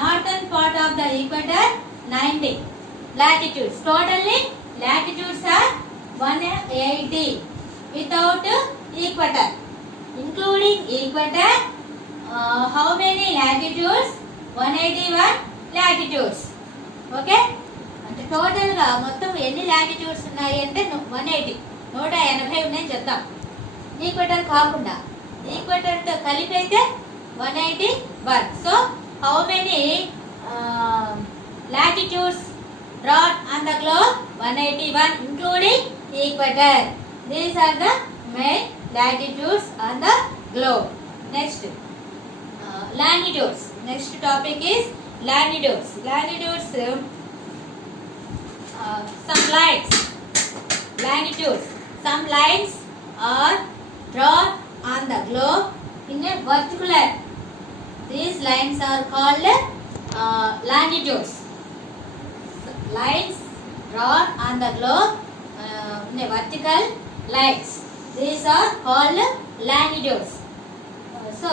northern part of the equator 90 latitudes. Totally latitudes are 180 without equator. Including equator, how many latitudes? 181 latitudes. Okay? అంటే total గా మొత్తం ఎన్ని latitudes ఉన్నాయి అంటే 180 180 ఉన్నాయని చెప్తాం. ఈక్వేటర్ కాకుండా ఈక్వేటర్ తో కలిపి అయితే 181. So how many latitudes drawn on the globe? 181 including equator. These are the main latitudes on the globe. Next, longitudes. Next topic is longitudes. Longitudes, some lines. Longitudes. Some lines are drawn on the globe in a vertical. These lines are called longitudes. Lines drawn on the globe in a vertical lines. These are called longitudes. So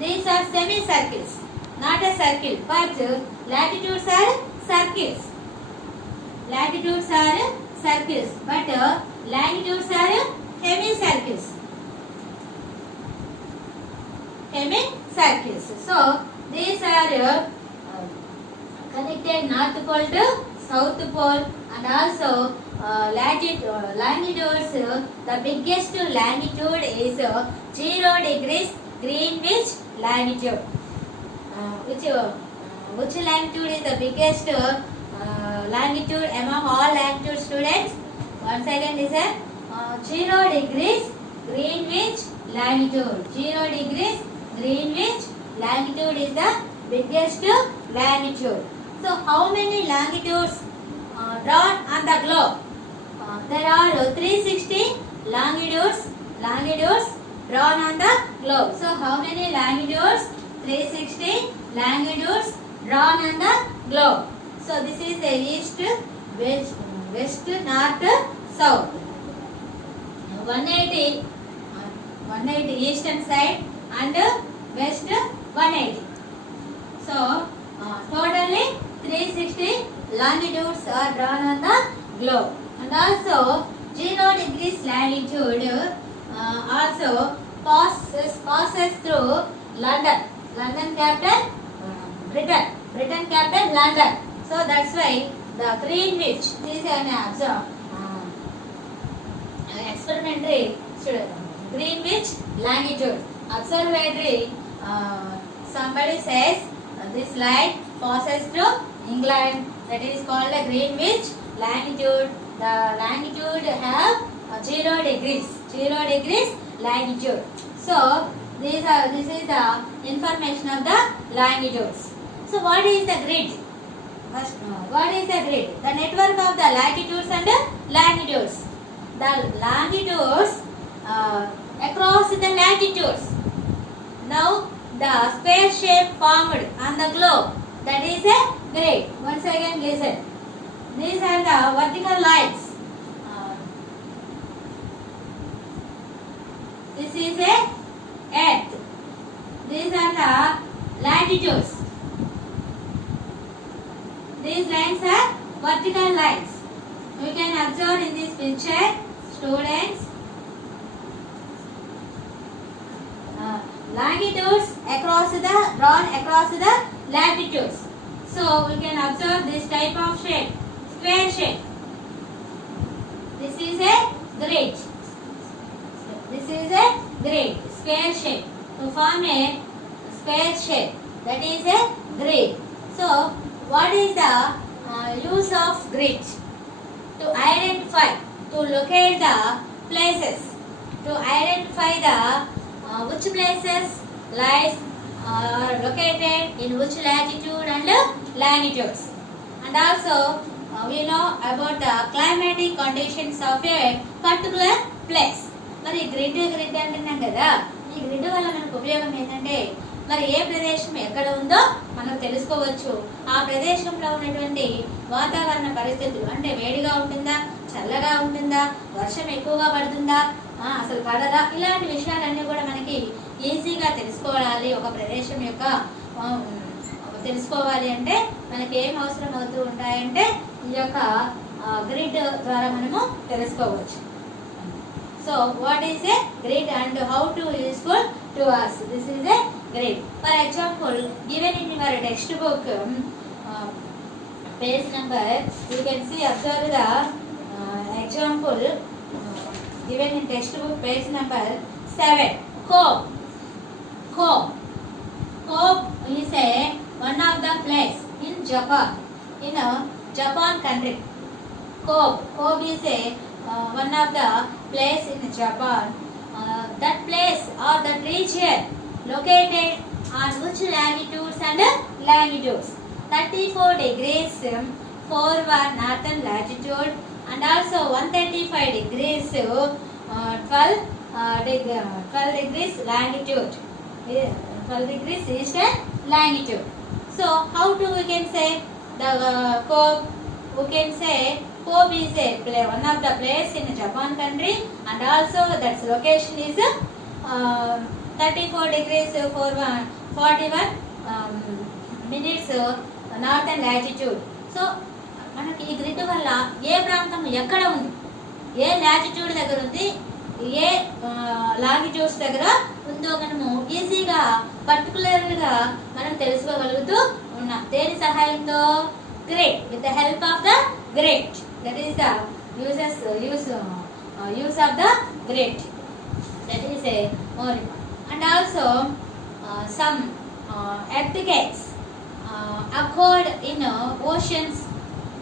these are semicircles, not a circle, but latitudes are circles. Latitudes are circles, but longitudes are hemicircles. Hemicircles. So these are connected North Pole to South Pole, and also longitudes. The biggest longitude is 0 degrees Greenwich longitude. Which longitude is the biggest longitude among all longitude students? Once again listen. 0 degrees Greenwich longitude. 0 degrees Greenwich longitude is the biggest longitude. So how many longitudes drawn on the globe? There are 360 longitudes drawn on the globe. So how many longitudes? 360 longitudes drawn on the globe. So this is the east, west, north, south. 180 eastern side and west 180. So totally 360 longitudes are drawn on the globe. And also 0 degrees longitude also passes through London. London capital Britain capital London. So that's why the Greenwich, this is an experimentary Greenwich longitude. Observatory, somebody says this light passes through England, that is called a Greenwich longitude. The longitude have 0 degrees longitude. So this is the information of the longitudes. So what is the grid? First, what is the grid? The network of the latitudes and longitudes. The longitudes across the latitudes. Now the square shape formed on the globe, that is a grid. Once again listen. These are the vertical lines. This is a earth. These are the latitudes. These lines are vertical lines. You can observe in this picture, students, longitudes drawn across the latitudes. So we can observe this type of shape, square shape. This is a grid. This is a grid, square shape. To form a square shape, that is a grid. So what is the use of grid? To identify, to locate the places, to identify the which places lies are located in which latitude and longitudes, and also we know about the climatic conditions of a particular place. మరి grid అంటున్నాం కదా, ఈ grid వల్ల మనకు ఉపయోగం ఏంటంటే మరి ఏ ప్రదేశం ఎక్కడ ఉందో మనం తెలుసుకోవచ్చు. ఆ ప్రదేశంలో ఉన్నటువంటి వాతావరణ పరిస్థితులు, అంటే వేడిగా ఉంటుందా, చల్లగా ఉంటుందా, వర్షం ఎక్కువగా పడుతుందా, అసలు పడదా, ఇలాంటి విషయాలన్నీ కూడా మనకి ఈజీగా తెలుసుకోవాలి. ఒక ప్రదేశం యొక్క తెలుసుకోవాలి అంటే మనకి ఏం అవసరం అవుతూ ఉంటాయంటే ఈ యొక్క గ్రిడ్ ద్వారా మనము తెలుసుకోవచ్చు. So what is a grid and how to useful to us? This is a grid. For example, given in your textbook, page number, you can see, observe the example given in textbook, page number 7. Kobe is a one of the place in Japan, in Japan country. Kobe is a one of the place in Japan. That place or that region located on which latitudes and longitudes? 34 degrees for northern latitude and also 135 degrees 12 degrees longitude, 12 degrees eastern longitude. So how do we can say the Kobe? We can say Kobe is one of the place in Japan country, and also that location is 34 degrees 41 minutes northern latitude. So మనకి ఈ grid వల్ల ఏ ప్రాంతం ఎక్కడ ఉంది, ఏ latitude దగ్గర ఉంది, ఏ longitudes దగ్గర ఉందో మనము ఈజీగా పర్టికులర్గా మనం తెలుసుకోగలుగుతూ ఉన్నాం. దేని సహాయంతో? Grid. With the help of the grid. That is the use of the grid. That is a more important. And also some earthquakes occurred in oceans.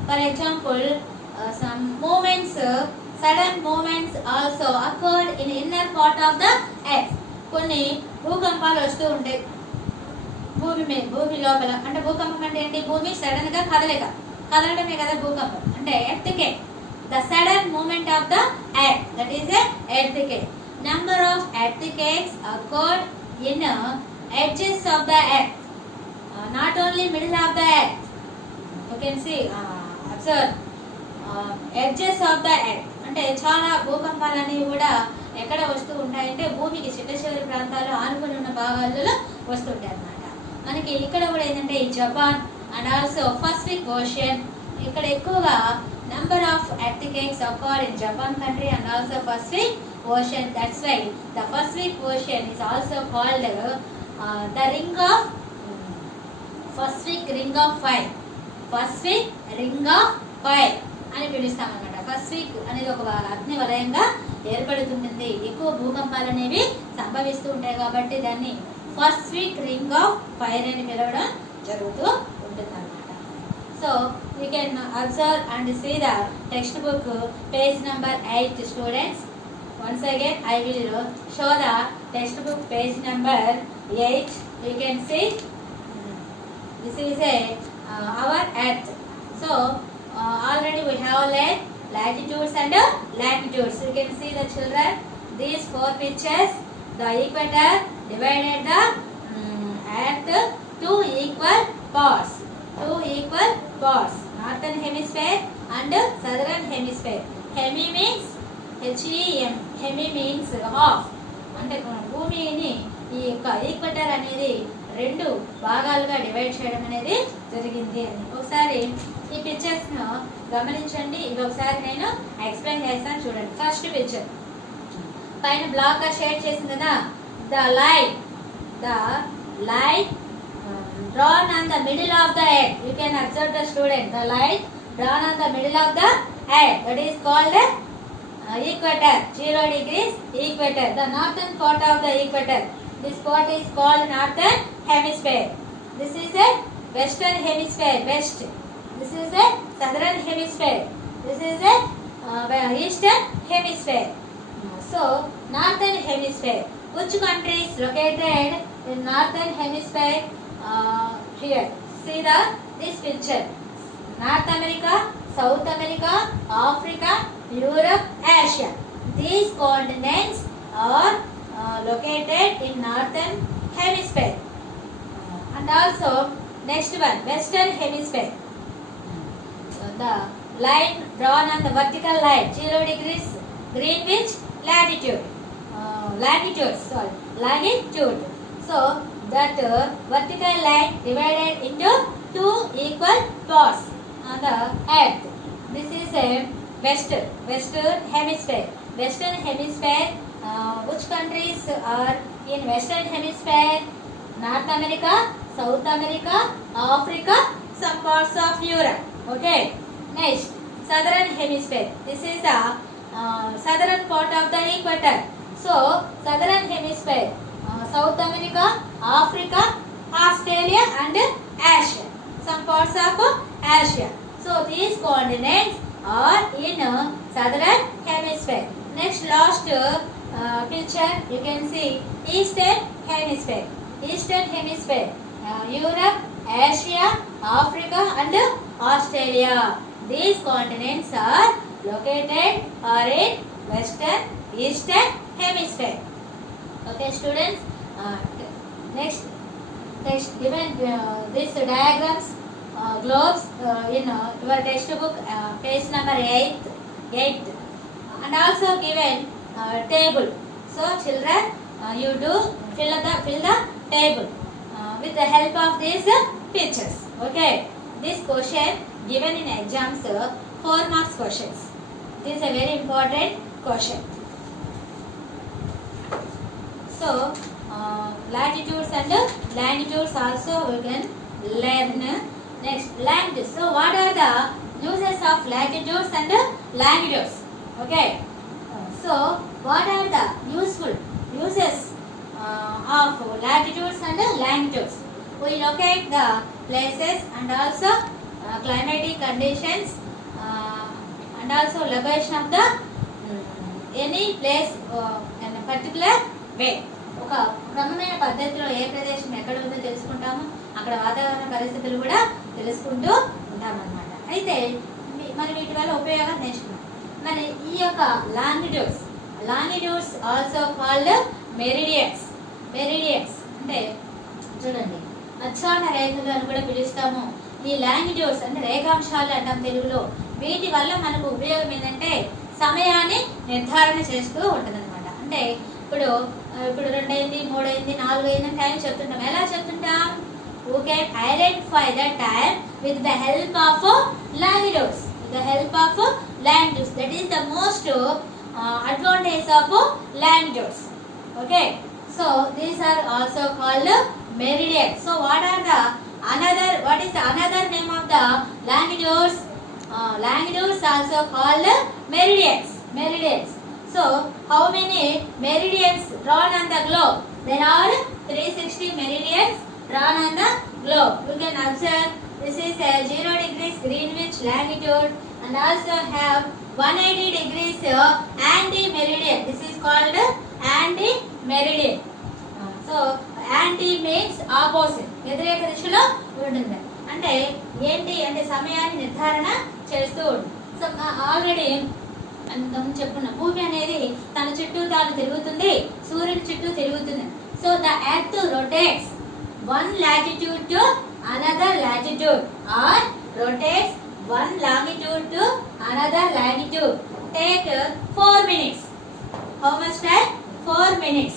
For example, some movements, sudden movements also occurred in inner part of the earth. కొన్ని భూకంపాలు వస్తూ ఉంటాయి భూమి లోపల. అంటే భూకంపం అంటే ఏంటి? భూమి సడన్ గా కదలడమే కదా భూకంపం అంటే. Earthquake, the sudden movement of the earth, that is a earthquake. Number of earthquakes occurred in edges of the earth, not only middle of the earth. You can see, observe, edges of the earth. అంటే చాలా భూకంపాలన్నీ కూడా ఎక్కడ వస్తూ ఉంటాయంటే భూమికి చిట్ట చివరి ప్రాంతాలు ఆనుకుని ఉన్న భాగాలలో వస్తుంటాయి అన్నమాట. మనకి ఇక్కడ కూడా ఏంటంటే ఈ Japan and also Pacific ocean, ఇక్కడ ఎక్కువగా number of earthquakes occur in Japan country and also Pacific Ocean. That's why the Pacific Ocean is also called the ring of Pacific ring of fire. Pacific ring of fire అని పిలుస్తాం అన్నమాట. Pacific అనేది ఒక అగ్ని వలయంగా ఏర్పడుతుంటుంది. ఎక్కువ భూకంపాలు అనేవి సంభవిస్తూ ఉంటాయి కాబట్టి దాన్ని పసిఫిక్ రింగ్ ఆఫ్ ఫైర్ అని పిలవడం జరుగుతూ ఉంటుంది అన్నమాట. So we can observe and see the textbook page number 8, students. Once again I will show the textbook page number 8. You can see this is our earth. So already we have latitudes and longitudes. You can see the children, these 4 pictures. The equator divided the earth 2 equal parts. 2 equal parts. North northern hemisphere and southern hemisphere. హెమి means HEM, హెమి means half. అంటే భూమిని ఈ యొక్క equator అనేది 2 భాగాలుగా divide చేయడం అనేది జరిగింది అని. ఒకసారి ఈ పిక్చర్స్ ను గమనించండి. ఇవి ఒకసారి నేను ఎక్స్ప్లెయిన్ చేస్తాను చూడండి. ఫస్ట్ పిక్చర్ పైన బ్లాక్ గా షేడ్ చేసింది కదా, the light drawn on the middle of the earth. You can observe the student, the light drawn on the middle of the earth, that is called equator, 0 degrees equator, the northern part of the equator. This part is called northern hemisphere. This is a western hemisphere, west. This is a southern hemisphere. This is a eastern hemisphere. So northern hemisphere, which country is located in northern hemisphere? Here see this picture. North America, South America, Africa, Europe, Asia. These continents are located in northern hemisphere. And also next one, western hemisphere. The line drawn on the vertical line, 0 degrees Greenwich latitude. Latitude. So that vertical line divided into 2 equal parts on the earth. This is a western hemisphere. Western hemisphere, which countries are in western hemisphere? North America, South America, Africa, some parts of Europe. Okay. Next, southern hemisphere. This is the southern part of the equator. So southern hemisphere, South America, Africa, Australia and Asia, some parts of Asia. So these continents are in southern hemisphere. Next, last picture you can see eastern hemisphere. Eastern hemisphere, Europe, Asia, Africa and Australia. These continents are located or in western, eastern hemisphere. Okay students, next given this diagrams, globes in your textbook, page number 8, and also given table. So children, you do fill the table with the help of these pictures. Okay, this question given in exams, 4 marks questions. This is a very important question. So latitudes and longitudes also we can learn. Next, longitudes. So what are the uses of latitudes and longitudes? Okay, so what are the useful uses of latitudes and longitudes? We locate the places and also climatic conditions and also location of the any place in a particular way. ఒక క్రమమైన పద్ధతిలో ఏ ప్రదేశం ఎక్కడ ఉందో తెలుసుకుంటాము, అక్కడ వాతావరణ పరిస్థితులు కూడా తెలుసుకుంటూ ఉంటామన్నమాట. అయితే మరి వీటి వల్ల ఉపయోగం నేర్చుకున్నాం. మరి ఈ యొక్క లాంగిట్యూడ్స్ ఆల్సో కాల్డ్ మెరిడియన్స్ అంటే చూడండి, అక్షాంశ రేఖలు అని కూడా పిలుస్తాము. ఈ లాంగిట్యూడ్స్ అంటే రేఖాంశాలు అంటాం తెలుగులో. వీటి వల్ల మనకు ఉపయోగం ఏంటంటే సమయాన్ని నిర్ధారణ చేస్తూ ఉంటుందన్నమాట. అంటే ఇప్పుడు 2 అయింది, 3 అయింది, 4 అయింది టైం చెప్తుంటాం. ఎలా చెప్తుంటాం? who can identify the time with the help of longitudes. That is the most advantage of longitudes. Okay, so these are also called meridians. So what is the another name of the longitudes? Longitudes also called meridians. So how many meridians drawn on the globe? There are 360 meridians drawn on the globe. You can observe this is a 0 degrees Greenwich latitude and also have 180 degrees anti-meridian. This is called anti-meridian. So anti means opposite, వ్యతిరేక దిశలో ఉంటుంది. అంటే ఏంటి అంటే సమయాన్ని నిర్ధారణ చేస్తూ ఉంటుంది. సో ఆల్రెడీ చెప్పుకున్నా, భూమి అనేది తన చుట్టూ తాను తిరుగుతుంది, సూర్యుని చుట్టూ తిరుగుతుంది. So the earth rotates one latitude to another latitude or rotates one another latitude take 4 minutes. How much time? 4 minutes.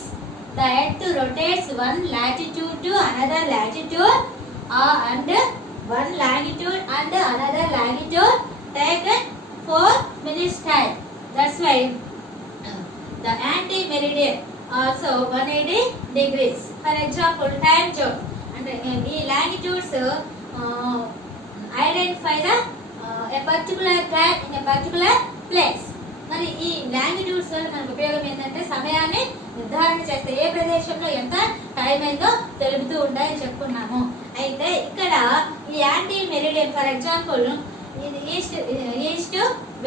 The earth rotates one latitude to another latitude and one longitude and another longitude take 4 minutes time. That's why the anti-meridian also 180 degrees. For example, time zone. And the longitudes identify a particular time in a particular place. మరి ఈ longitudes వల్ల మనకు ఉపయోగం ఏంటంటే సమయాన్ని నిర్ధారణ చేస్తే ఏ ప్రదేశంలో ఎంత టైం అయిందో తెలుపుతూ ఉంటాయని చెప్పుకున్నాము. అయితే ఇక్కడ ఈ anti meridian for example east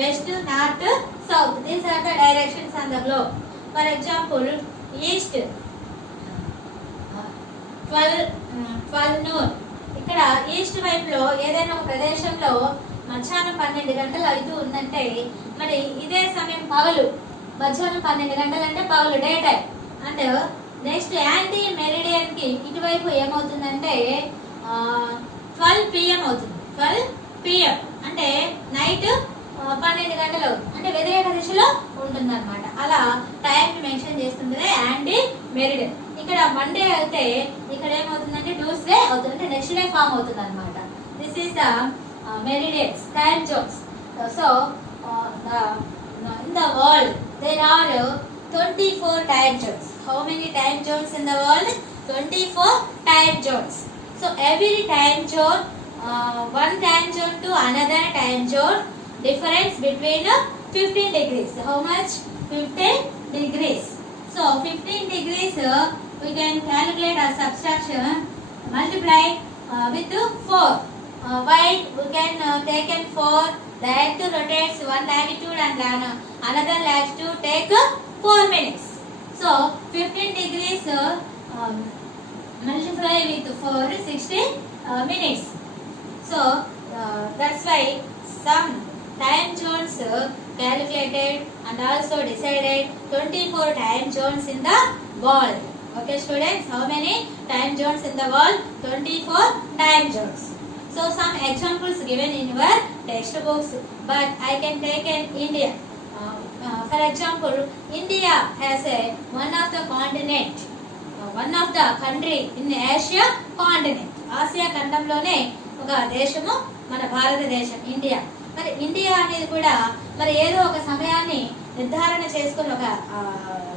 west north south these are the directions on the globe. For example east 12 noon. ఇక్కడ ఈస్ట్ వైపులో ఏదైనా ఒక ప్రదేశంలో మధ్యాహ్నం 12 గంటలు అవుతూ ఉందంటే మరి ఇదే సమయం పగలు, మధ్యాహ్నం 12 గంటలు అంటే పగలు, day time. And next anti meridian కి ఇటువైపు ఏమవుతుందంటే 12 PM అవుతుంది. 12 PM అంటే నైట్ 12 గంటలు అవుతుంది, అంటే వ్యతిరేక దిశలో ఉంటుంది అనమాట. అలా టైం మెన్షన్ చేస్తుంది యాంటీ మెరిడియన్. ఇక్కడ మండే అయితే ఇక్కడ ఏమవుతుందంటే ట్యూస్డే అవుతుంది, అంటే నెక్స్ట్ డే ఫామ్ అవుతుంది అనమాట. This is the meridians, time zones. So in the world there are 24 time zones. How many time zones in the world? 24 time zones. So every time zone, one time zone to another time zone, difference between 15 degrees. How much? 15 degrees. So 15 degrees we can calculate as subtraction, multiply with 4. Why we can take 4, the earth rotates one latitude and another latitude take 4 minutes. So 15 degrees multiply with 4 60 minutes. So that's why some time zones calculated and also decided 24 time zones in the world. Okay students, how many time zones in the world? 24 time zones. So some examples given in your textbooks, but I can take in India. For example, India has one of the continent, one of the country in Asia continent. Asia ఖండంలోనే ఒక దేశము మన భారతదేశం, India. మరి India అనేది కూడా మరి ఏదో ఒక సమయాన్ని నిర్ధారణ చేసుకుని ఒక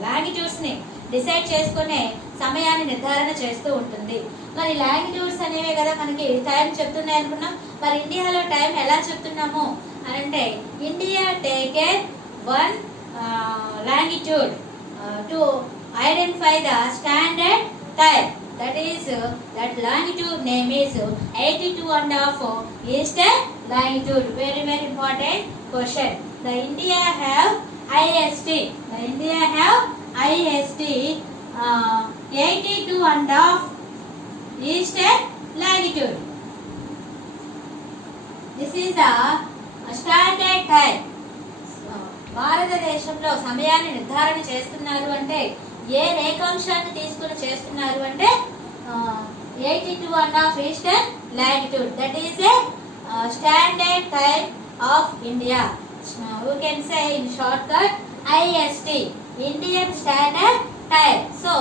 లాంగిట్యూడ్స్ ని డిసైడ్ చేసుకునే సమయాన్ని నిర్ధారణ చేస్తూ ఉంటుంది. మరి లాంగిట్యూడ్స్ అనేవే కదా మనకి టైం చెప్తున్నాయి అనుకున్నాం. మరి ఇండియాలో టైం ఎలా చెప్తున్నాము అని అంటే India take one longitude to identify the standard time. That is that longitude name is 82.5 eastern longitude. Very important question. The India have IST. The India have IST 82.5 eastern longitude. This is a standard time. భారతదేశంలో సమయాన్ని నిర్ధారణ చేస్తున్నారు అంటే ఏ రేఖాంశాన్ని తీసుకుని చేస్తున్నారు అంటే 82.5 eastern latitude. That is a standard time of India. We can say in shortcut IST, Indian Standard Time. So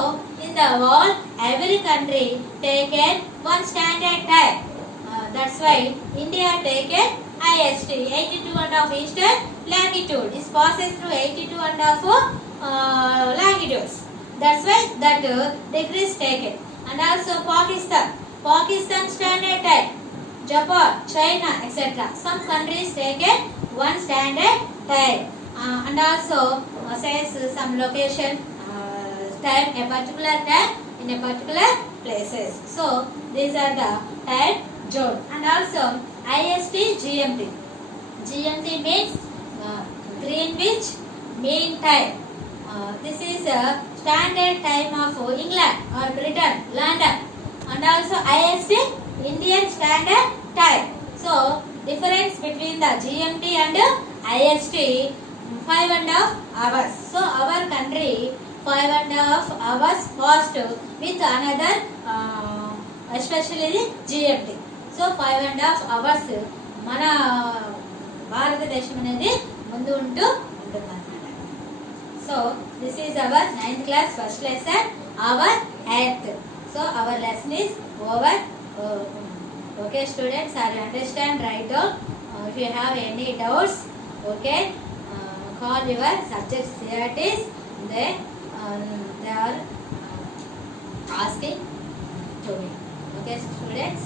in the world every country taken one standard time. That's why India taken IST 82.5 eastern latitude. It passes through 82.5 longitudes. That's why that degree is taken. And also Pakistan standard time, Japan, China, etc. Some countries taken one standard time. And also says some location time, a particular time in a particular places. So these are the time zone. And also IST GMT. GMT means Greenwich Mean Time. This is a standard time of England or Britain, London. And also IST, Indian Standard Time. So difference between the GMT and IST 5.5 hours. So our country 5.5 hours fast with another especially the GMT. So 5.5 hours మన భారతదేశం అనేది ముందు ఉంటూ ఉంటుందన్నమాట. So this is our 9th class first lesson, our earth. So our lesson is over. Okay students, are you understand? Write down if you have any doubts. Okay, call your subject CRTs. They are asking to me. Okay students.